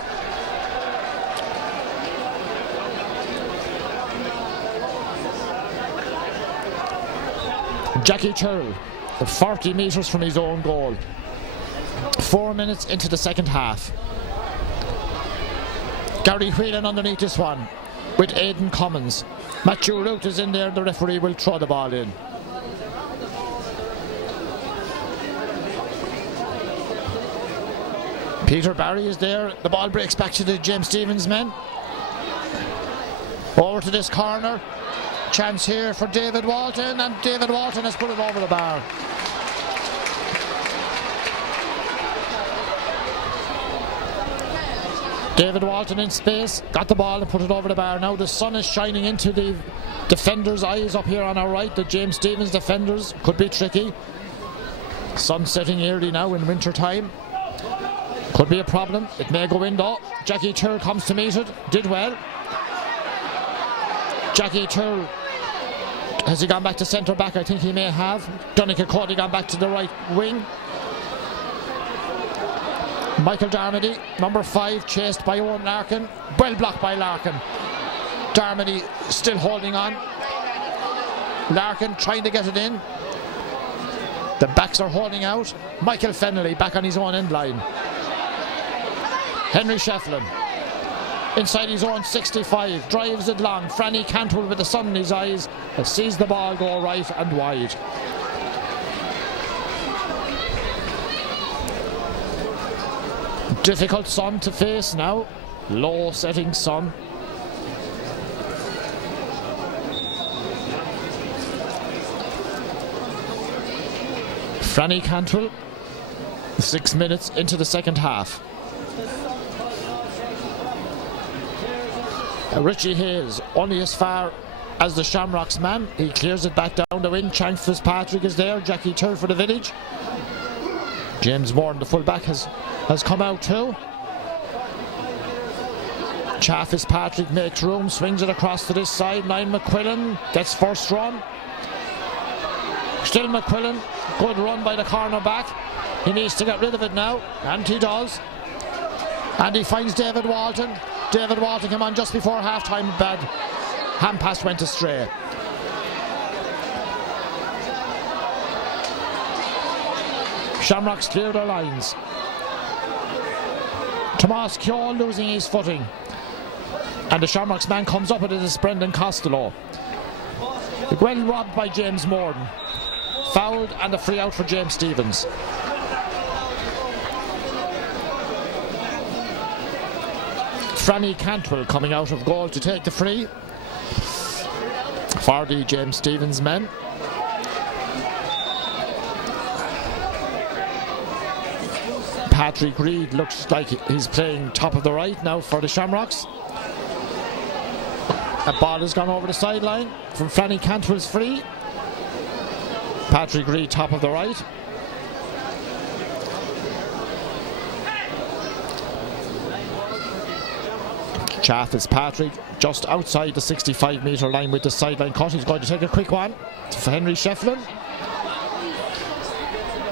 Jackie Turl, 40 metres from his own goal. 4 minutes into the second half. Gary Whelan underneath this one with Aidan Cummins. Matthew Root is in there, the referee will throw the ball in. Peter Barry is there, the ball breaks back to the James Stevens men. Over to this corner, chance here for David Walton, and David Walton has put it over the bar. David Walton in space, got the ball and put it over the bar. Now the sun is shining into the defenders' eyes up here on our right. The James Stevens defenders could be tricky. Sun setting early now in winter time. Could be a problem. It may go in though. Jackie Turl comes to meet it. Did well. Jackie Turl, has he gone back to centre back? I think he may have. Donncha Cody gone back to the right wing. Michael Darmody, number 5, chased by Owen Larkin. Well blocked by Larkin. Darmody still holding on. Larkin trying to get it in. The backs are holding out. Michael Fennelly back on his own end line. Henry Shefflin inside his own 65, drives it long. Franny Cantwell with the sun in his eyes sees the ball go right and wide. Difficult sun to face now. Low setting sun. Franny Cantwell, 6 minutes into the second half. Richie Hayes only as far as the Shamrocks man. He clears it back down the wing. Chank Fitzpatrick is there. Jackie Turl for the Village. James Moore, the fullback, has come out too. Chaff Fitzpatrick makes room, swings it across to this side. Niall McQuillan gets first run. Still McQuillan, good run by the corner back. He needs to get rid of it now, and he does. And he finds David Walton. David Walton came on just before half-time, bad hand pass went astray. Shamrocks clear their lines. Tomas Kjol losing his footing. And the Shamrocks man comes up with it as Brendan Costello. Well robbed by James Morden. Fouled and a free out for James Stevens. Franny Cantwell coming out of goal to take the free for the James Stevens men. Patrick Reid looks like he's playing top of the right now for the Shamrocks. That ball has gone over the sideline from Franny Cantwell's free. Patrick Reid top of the right. Chaff is Patrick just outside the 65-metre line with the sideline cut. He's going to take a quick one for Henry Shefflin.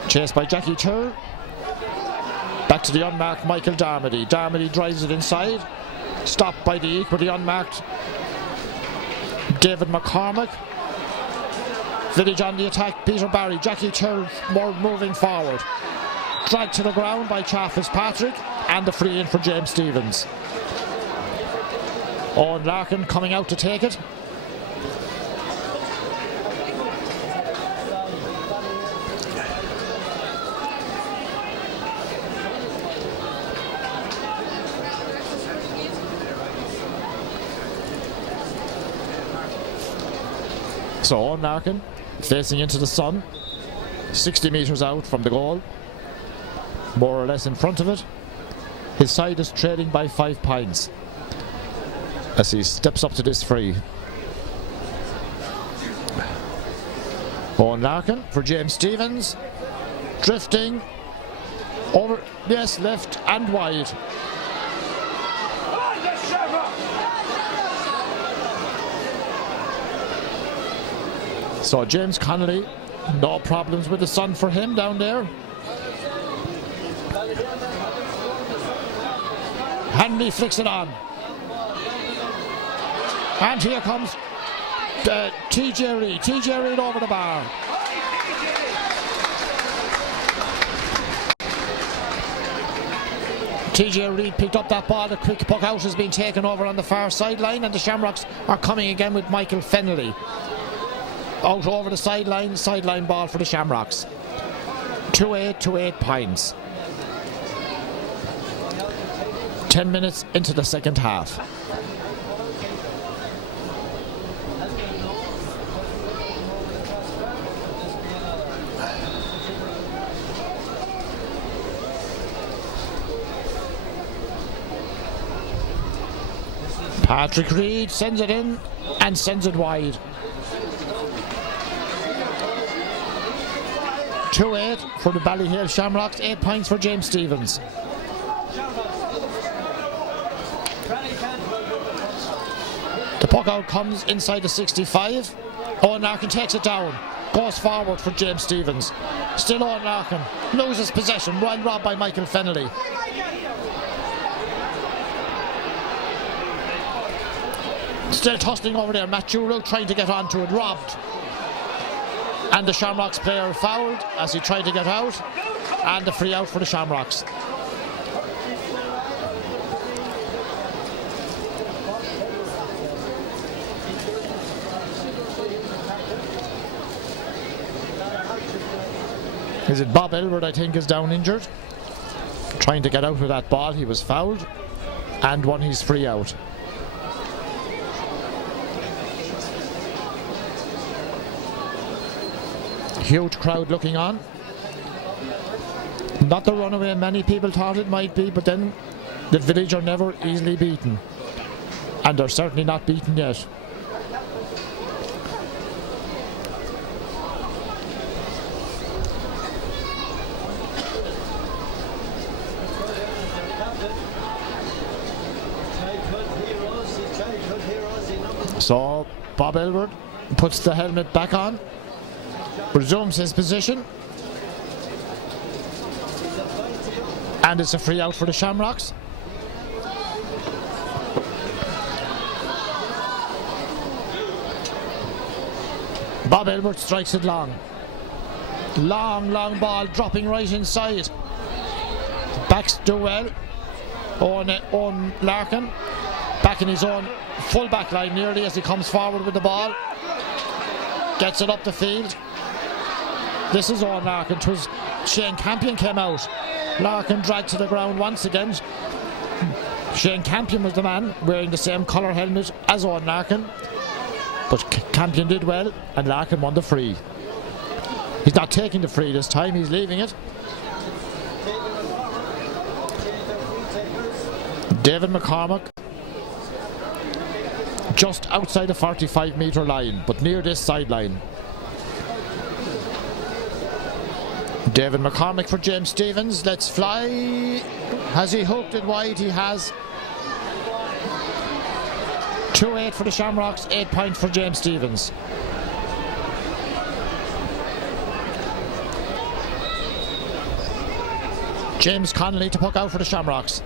Chased by Jackie Tur. Back to the unmarked Michael Darmody. Darmody drives it inside. Stopped by the equally unmarked David McCormack. Village on the attack. Peter Barry. Jackie Tur more moving forward. Dragged to the ground by Chaff is Patrick. And the free in for James Stevens. Owen Larkin coming out to take it. So Owen Larkin facing into the sun, 60 metres out from the goal, more or less in front of it. His side is trailing by 5 points as he steps up to this free. Owen Larkin for James Stevens, drifting over, yes, left and wide. So James Connolly, no problems with the sun for him down there. Hanley flicks it on. And here comes TJ Reid. TJ Reid over the bar. TJ Reid picked up that ball. The quick puck out has been taken over on the far sideline, and the Shamrocks are coming again with Michael Fennelly. Out over the sideline ball for the Shamrocks. 2-8 to 8 points. 10 minutes into the second half. Patrick Reid sends it in and sends it wide. 2-8 for the Ballyhale Shamrocks, 8 points for James Stevens. The puck out comes inside the 65. Owen Larkin takes it down, goes forward for James Stevens. Still Owen Larkin, loses possession, well robbed by Michael Fennelly. Still tussling over there, Matt Juro trying to get onto it, robbed. And the Shamrocks player fouled as he tried to get out, and the free out for the Shamrocks. Is it Bob Elwood, I think, is down injured? Trying to get out with that ball, he was fouled and won his free out. Huge crowd looking on. Not the runaway many people thought it might be, but then the Village are never easily beaten. And they're certainly not beaten yet. So Bob Elwood puts the helmet back on, resumes his position, and it's a free out for the Shamrocks. Bob Elwood strikes it long. Long ball dropping right inside. Backs do well. Owen Larkin back in his own full back line nearly as he comes forward with the ball. Gets it up the field. This is Owen Larkin. 'Twas Shane Campion came out. Larkin dragged to the ground once again. Shane Campion was the man wearing the same colour helmet as Owen Larkin. But Campion did well and Larkin won the free. He's not taking the free this time, he's leaving it. David McCormack just outside the 45-metre line, but near this sideline. David McCormack for James Stevens. Let's fly. Has he hooked it wide? He has. 2-8 for the Shamrocks, 8 points for James Stevens. James Connolly to puck out for the Shamrocks.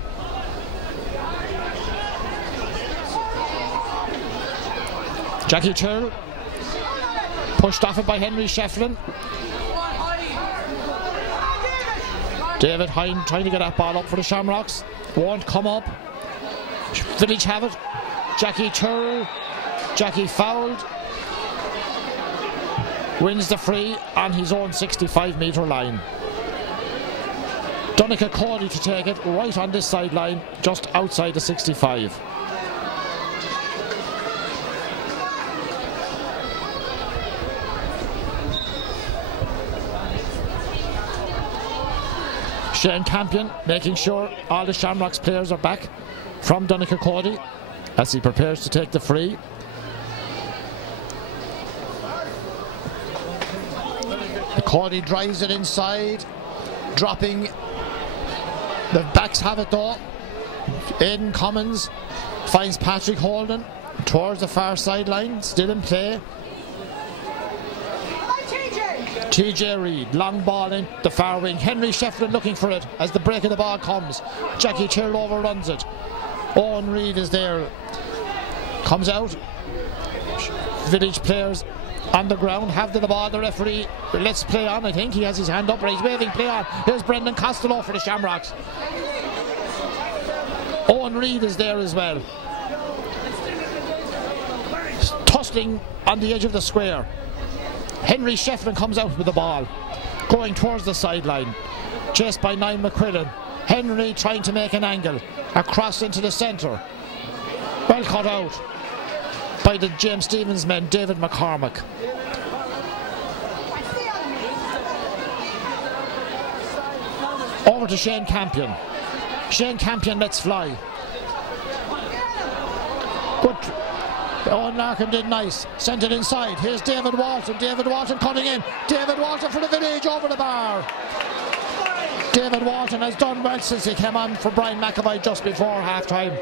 Jackie Tyrrell pushed off it by Henry Shefflin. David Hine trying to get that ball up for the Shamrocks. Won't come up. Village have it. Jackie Tyrrell. Jackie fouled. Wins the free on his own 65-metre line. Donica Cody to take it right on this sideline, just outside the 65. Shane Campion making sure all the Shamrocks players are back from Donica Cody as he prepares to take the free. Cody drives it inside, dropping. The backs have it though. Aidan Cummins finds Patrick Holden towards the far sideline, still in play. TJ Reid, long ball in the far wing. Henry Shefflin looking for it as the break of the ball comes. Jackie Tyrrell overruns it. Owen Reid is there. Comes out. Village players on the ground have the ball. The referee lets play on. I think he has his hand up, but he's waving play on. Here's Brendan Costello for the Shamrocks. Owen Reid is there as well. Tussling on the edge of the square. Henry Shefflin comes out with the ball, going towards the sideline, chased by Niall McQuillan. Henry trying to make an angle, across into the centre. Well cut out by the James Stevens men, David McCormack. Over to Shane Campion. Shane Campion lets fly. Good. Owen Larkin did nice. Sent it inside. Here's David Walton. David Walton coming in. David Walton for the Village over the bar. David Walton has done well since he came on for Brian McAvoy just before half time.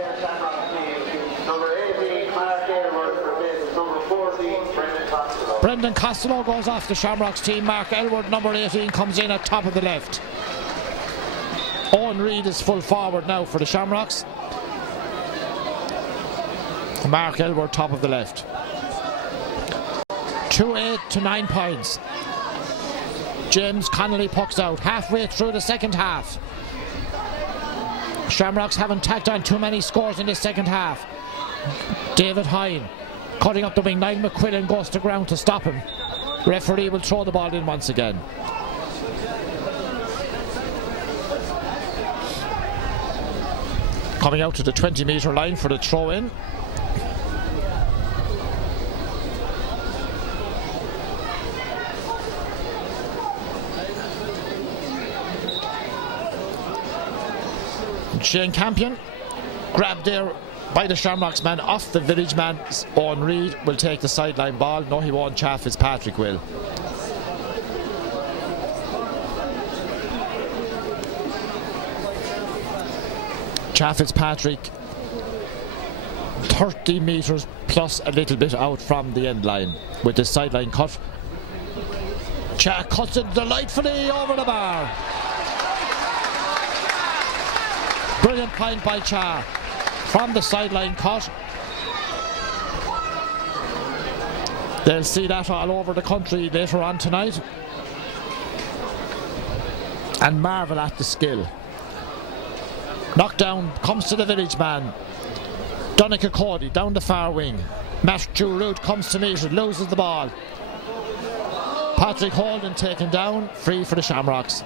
Brendan Costello goes off the Shamrocks team. Mark Elwood, number 18, comes in at top of the left. Owen Reid is full forward now for the Shamrocks. Mark Elwood top of the left. 2-8 to 9 points. James Connolly pucks out halfway through the second half. Shamrocks haven't tacked on too many scores in the second half. David Hine cutting up the wing. Niall McQuillan goes to ground to stop him. Referee will throw the ball in once again. Coming out to the 20-metre line for the throw in. Shane Campion grabbed there by the Shamrocks man off the Village man. Owen Reid will take the sideline ball. No, he won't. Chaff Fitzpatrick will. Chaff Fitzpatrick 30 metres plus a little bit out from the end line with the sideline cut. Cha cuts it delightfully over the bar. Brilliant point by Cha from the sideline cut. They'll see that all over the country later on tonight. and marvel at the skill. Knockdown comes to the village man. Donncha Cody down the far wing. Matthew Root comes to meet it, loses the ball. Patrick Holden taken down, free for the Shamrocks.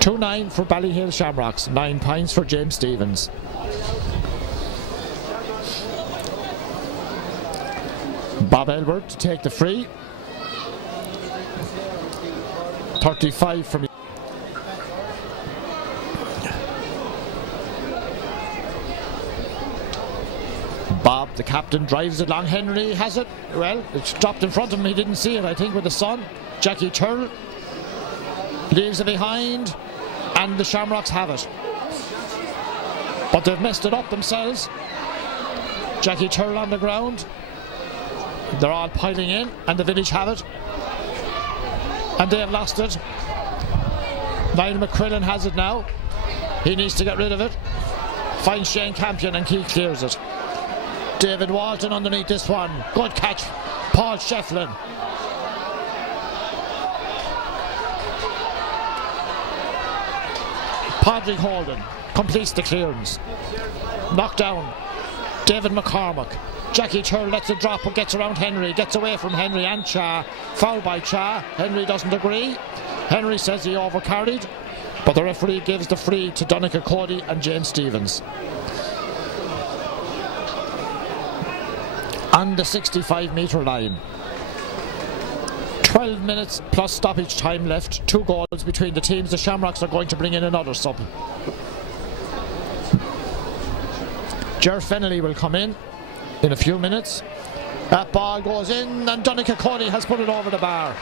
2-9 for Ballyhale Shamrocks, 9 points for James Stevens. Bob Elbert to take the free. 35 from Bob, the captain, drives it long. Henry has it. Well, it's dropped in front of him. He didn't see it, I think, with the sun. Jackie Turl leaves it behind, and the Shamrocks have it. But they've messed it up themselves. Jackie Turl on the ground. They're all piling in, and the village have it. And they have lost it. Niall McQuillan has it now. He needs to get rid of it. Finds Shane Campion, and he clears it. David Walton underneath this one. Good catch, Paul Shefflin. Padraig Holden completes the clearance. Knockdown, David McCormack. Jackie Turl lets it drop but gets around Henry, gets away from Henry and Cha. Foul by Cha. Henry doesn't agree. Henry says he overcarried, but the referee gives the free to Donncha Cody and James Stevens. On the 65-metre line. 12 minutes plus stoppage time left. 2 goals between the teams. The Shamrocks are going to bring in another sub. Ger Fennelly will come in a few minutes. That ball goes in, and Donncha Cody has put it over the bar.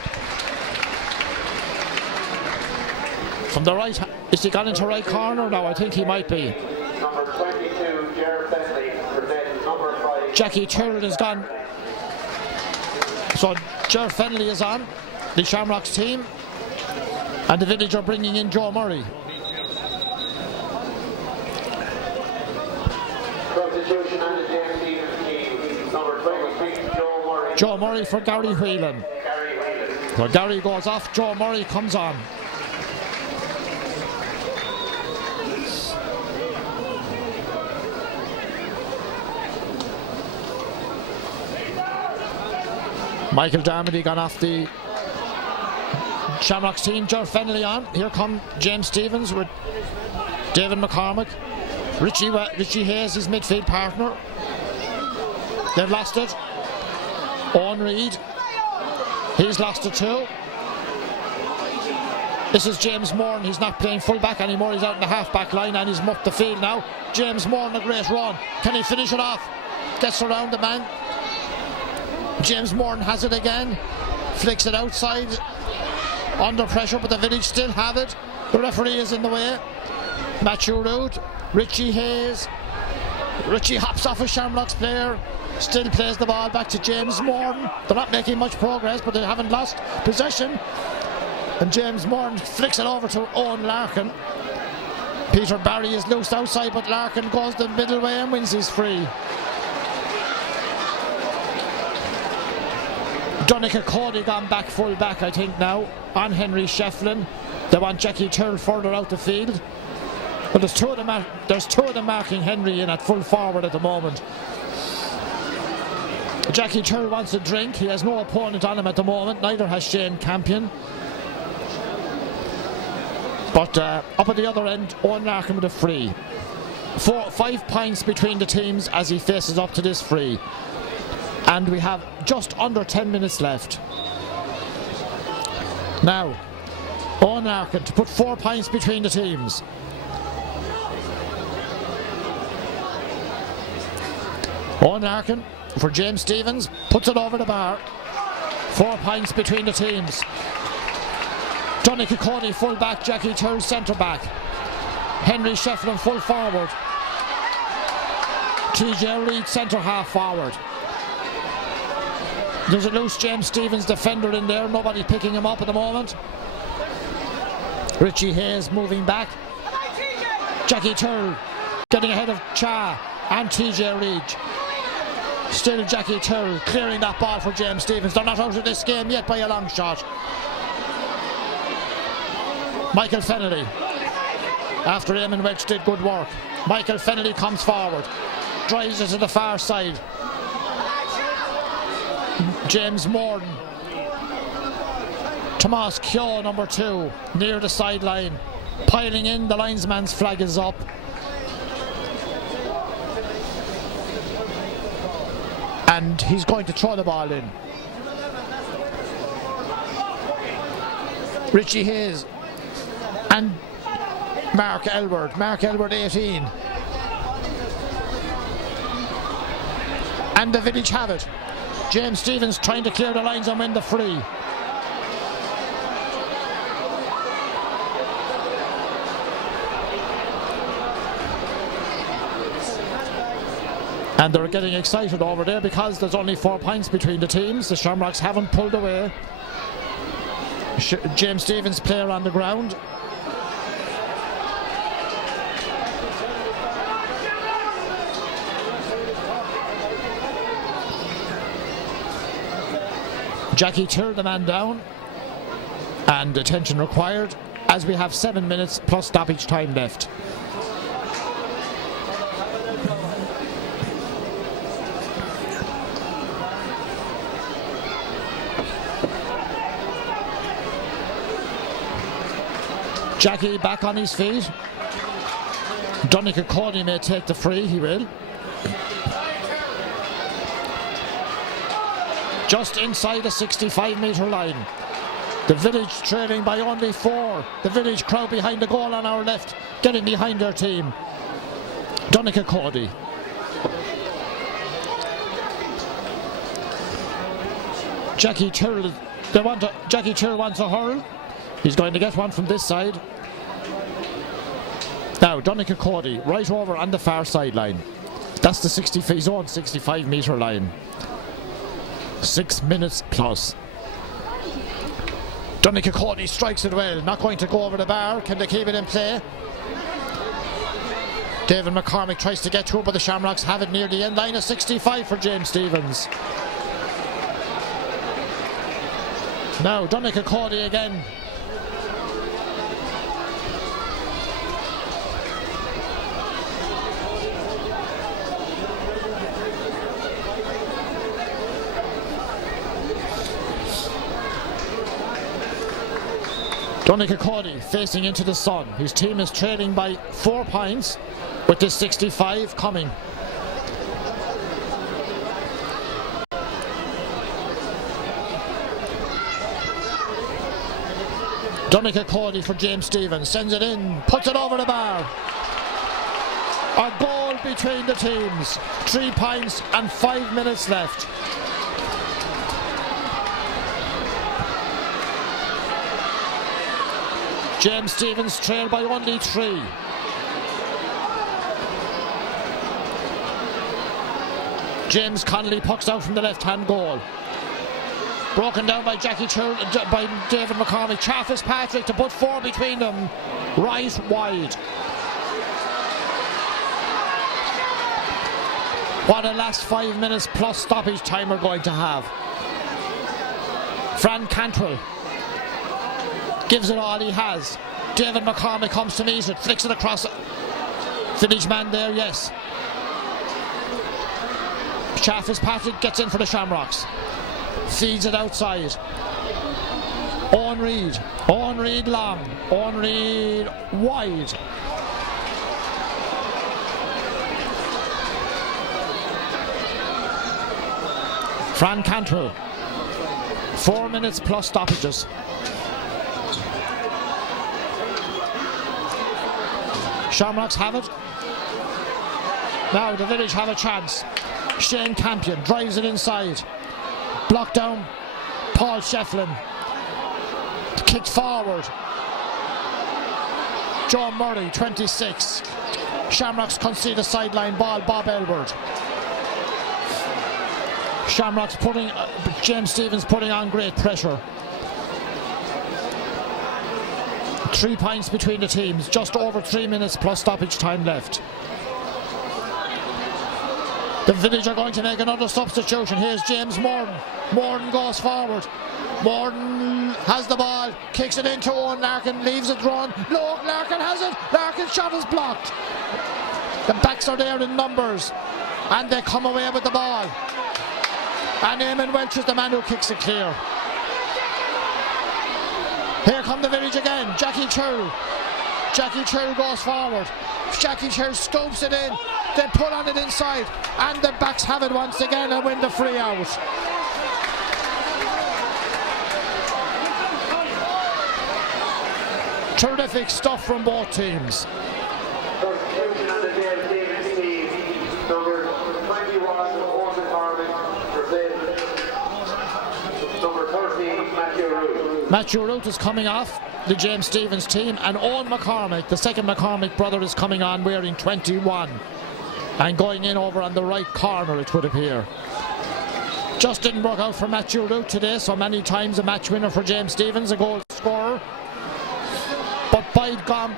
From the right, is he gone into right corner now? I think he might be. Number 22, Ger Fennelly, presents number 5. Jackie Turl is gone. So Ger Fennelly is on the Shamrocks team, and the village are bringing in Joe Murray. Substitution on the James Stevens team. Number 26, Joe Murray. Joe Murray for Gary Whelan. So Gary goes off, Joe Murray comes on. Michael Darmody gone off the Shamrocks team. Ger Fennelly on. Here come James Stevens with David McCormack. Richie Hayes, his midfield partner. They've lost it. Owen Reid, he's lost it too. This is James Moore, and he's not playing full back anymore. He's out in the half back line, and he's mucked the field now. James Moore on a great run. Can he finish it off? Gets around the man. James Moore has it again, flicks it outside, under pressure, but the village still have it. The referee is in the way. Matthew Root, Richie Hayes. Richie hops off a Shamrocks player, still plays the ball back to James Moore. They're not making much progress, but they haven't lost possession. And James Moore flicks it over to Owen Larkin. Peter Barry is loose outside, but Larkin goes the middle way and wins his free. Donncha Cody gone back full back, I think now, on Henry Shefflin. They want Jackie Turl further out the field. But there's two of them marking Henry in at full forward at the moment. Jackie Turl wants a drink. He has no opponent on him at the moment. Neither has Shane Campion. But up at the other end, Owen Larkin with a free. 5 points between the teams as he faces up to this free. And we have just under 10 minutes left. Now, Owen Larkin to put 4 points between the teams. Owen Larkin for James Stevens, puts it over the bar. 4 points between the teams. Donncha Cody full back, Jackie Turl centre back. Henry Shefflin full forward. TJ Reid centre half forward. There's a loose James Stevens defender in there, nobody picking him up at the moment. Richie Hayes moving back. Jackie Turl getting ahead of Cha and TJ Reid. Still Jackie Turl clearing that ball for James Stevens. They're not out of this game yet by a long shot. Michael Fennelly. After Eamon Welch did good work. Michael Fennelly comes forward. Drives it to the far side. James Morden. Tomas Keogh, number 2, near the sideline. Piling in, the linesman's flag is up. And he's going to throw the ball in. Richie Hayes and Mark Elward. Mark Elward, 18. And the Village have it. James Stevens trying to clear the lines and win the free. And they're getting excited over there because there's only 4 points between the teams. The Shamrocks haven't pulled away. James Stevens, player on the ground. Jackie Tyrrell, the man down. And attention required as we have 7 minutes plus stoppage time left. Jackie back on his feet. Donnacha Cody may take the free, he will. Just inside the 65-metre line. The Village trailing by only 4. The Village crowd behind the goal on our left, getting behind their team. Donnacha Cody. Jackie Tyrrell, Jackie Tyrrell wants a hurl. He's going to get one from this side. Now, Donnacha Cody, right over on the far sideline. That's the 65-metre line. 6 minutes plus. Donnacha Cody strikes it well, not going to go over the bar. Can they keep it in play? David McCormick tries to get to it, but the Shamrocks have it near the end line. A 65 for James Stevens. Now, Donnacha Cody again. Donnacha Cody facing into the sun. His team is trailing by 4 points with this 65 coming. Donnacha Cody for James Stevens. Sends it in, puts it over the bar. A goal between the teams. 3 points and 5 minutes left. James Stevens trailed by only 3. James Connolly pucks out from the left-hand goal. Broken down by Jackie Tyrrell, by David McCormick. Chaffis Patrick to put 4 between them. Right wide. What a last 5 minutes plus stoppage time we're going to have. Fran Cantwell gives it all he has. David McCormick comes to meet it, flicks it across. Village man there, yes. Chaffis Patrick gets in for the Shamrocks. Feeds it outside. Owen Reid. Owen Reid long. Owen Reid wide. Fran Cantwell. 4 minutes plus stoppages. Shamrocks have it. Now the Village have a chance. Shane Campion drives it inside. Blocked down. Paul Shefflin. Kicked forward. Joe Murray, 26. Shamrocks concede a sideline ball. Bob Elward. Shamrocks putting James Stevens putting on great pressure. 3 points between the teams, just over 3 minutes plus stoppage time left. The Village are going to make another substitution. Here's James Morden. Morden goes forward. Morden has the ball, kicks it into Owen Larkin, leaves it run. No, Larkin has it. Larkin's shot is blocked. The backs are there in numbers, and they come away with the ball. And Eamon Welch is the man who kicks it clear. Here come the village again. Jackie Churl. Jackie Churl goes forward. Jackie Churl scoops it in. They pull on it inside, and the backs have it once again and win the free out. Terrific stuff from both teams. Substitution on the Dale Stevens team. Number 21, Owen McCormick, replaced number 13, Matthew Root. Matthew Root is coming off the James Stevens team, and Owen McCormick, the second McCormick brother, is coming on wearing 21 and going in over on the right corner, it would appear. Just didn't work out for Matthew Root today, so many times a match winner for James Stevens, a goal scorer. But by gone,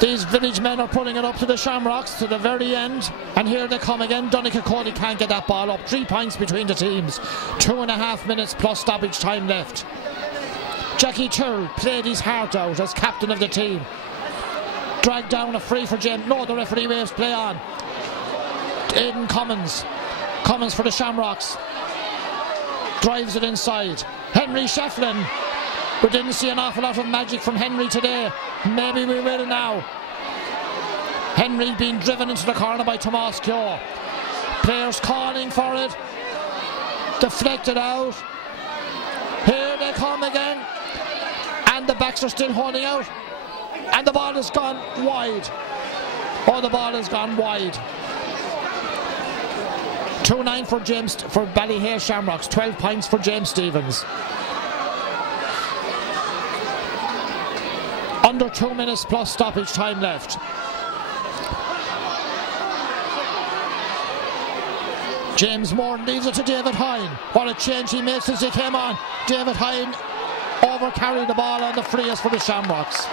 these village men are putting it up to the Shamrocks to the very end, and here they come again. Donnchadh Cody can't get that ball up. 3 points between the teams, 2.5 minutes plus stoppage time left. Jackie Churl played his heart out as captain of the team. Dragged down a free for James. No, the referee waves play on. Aidan Cummins for the Shamrocks, drives it inside. Henry Shefflin. We didn't see an awful lot of magic from Henry today. Maybe we will now. Henry being driven into the corner by Tomás Keogh. Players calling for it. Deflected out. Here they come again. And the backs are still holding out. And the ball has gone wide. Oh, the ball has gone wide. 2-9 for Ballyhale Shamrocks. 12 points for James Stevens. Under 2 minutes plus stoppage time left. James Moore leaves it to David Hine. What a change he made since he came on. David Hine overcarried the ball on the freest for the Shamrocks.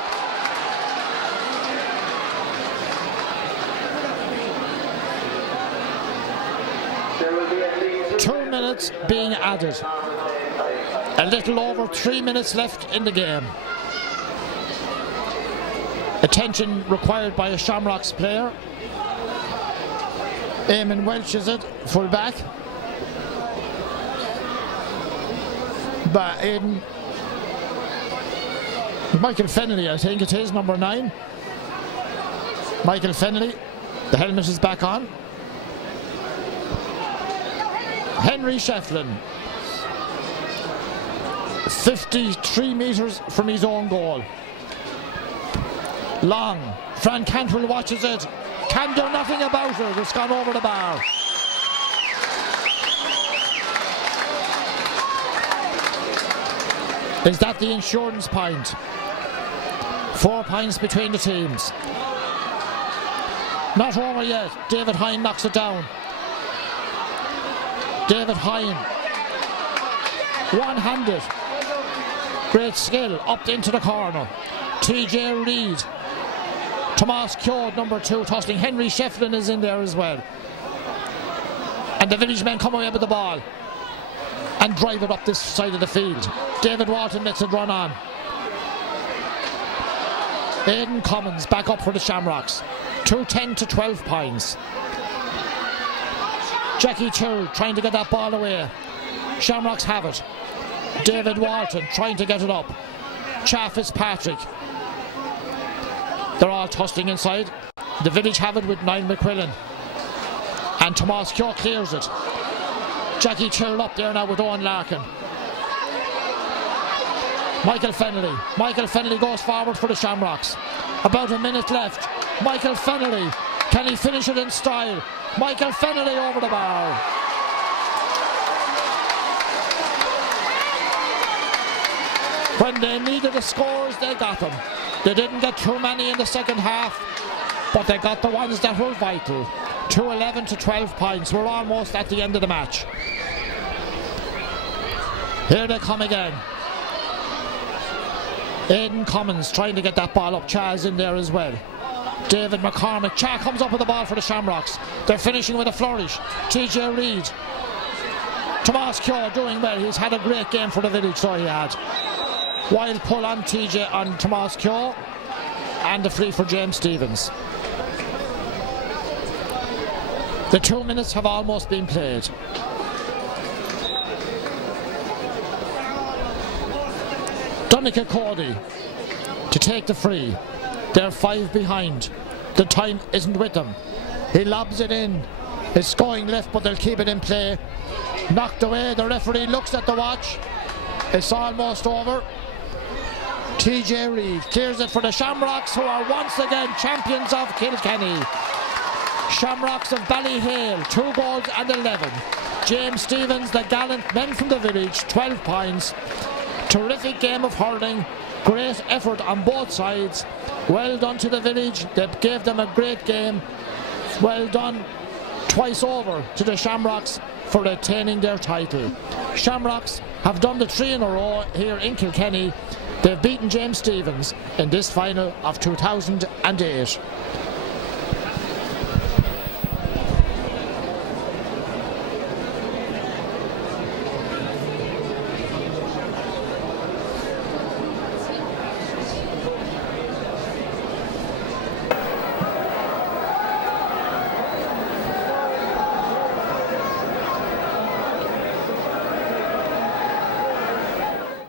There will be at least 2 minutes being added. A little over 3 minutes left in the game. Attention required by a Shamrocks player. Eamon Welch is it, full back. But in Michael Fennelly, I think it is, number 9. Michael Fennelly, the helmet is back on. Henry Shefflin, 53 metres from his own goal. Long, Fran Cantwell watches it, can do nothing about it, it's gone over the bar. Is that the insurance point? 4 points between the teams. Not over yet. David Hine knocks it down. David Hine, one-handed, great skill, up into the corner. TJ Reid, Tomás Keogh, number 2, tossing. Henry Shefflin is in there as well. And the village men come away with the ball and drive it up this side of the field. David Walton lets it run on. Aidan Cummins back up for the Shamrocks. 2-10 to 12 points. Jackie Churl trying to get that ball away. Shamrocks have it. David Walton trying to get it up. Cha Fitzpatrick. They're all tussling inside. The village have it with Niall McQuillan. And Tomás Keogh clears it. Jackie Churl up there now with Owen Larkin. Michael Fennelly goes forward for the Shamrocks. About a minute left. Michael Fennelly, can he finish it in style? Michael Fennelly over the bar. When they needed the scores, they got them. They didn't get too many in the second half, but they got the ones that were vital. 11 to 12 points. We're almost at the end of the match. Here they come again. Aidan Cummins trying to get that ball up. Cha's in there as well. David McCormick. Cha comes up with the ball for the Shamrocks. They're finishing with a flourish. TJ Reid. Tomás Keogh doing well. He's had a great game for the village, so he had. Wild pull on TJ on Tomas Keogh, and the free for James Stevens. The 2 minutes have almost been played. Donica Cody to take the free. They're 5 behind. The time isn't with them. He lobs it in. It's going left, but they'll keep it in play. Knocked away. The referee looks at the watch. It's almost over. TJ Reid clears it for the Shamrocks, who are once again champions of Kilkenny. Shamrocks of Ballyhale, 2 goals and 11. James Stevens, the gallant men from the village, 12 points. Terrific game of hurling. Great effort on both sides. Well done to the village. They gave them a great game. Well done twice over to the Shamrocks for retaining their title. Shamrocks have done the 3 in a row here in Kilkenny. They've beaten James Stevens in this final of 2008.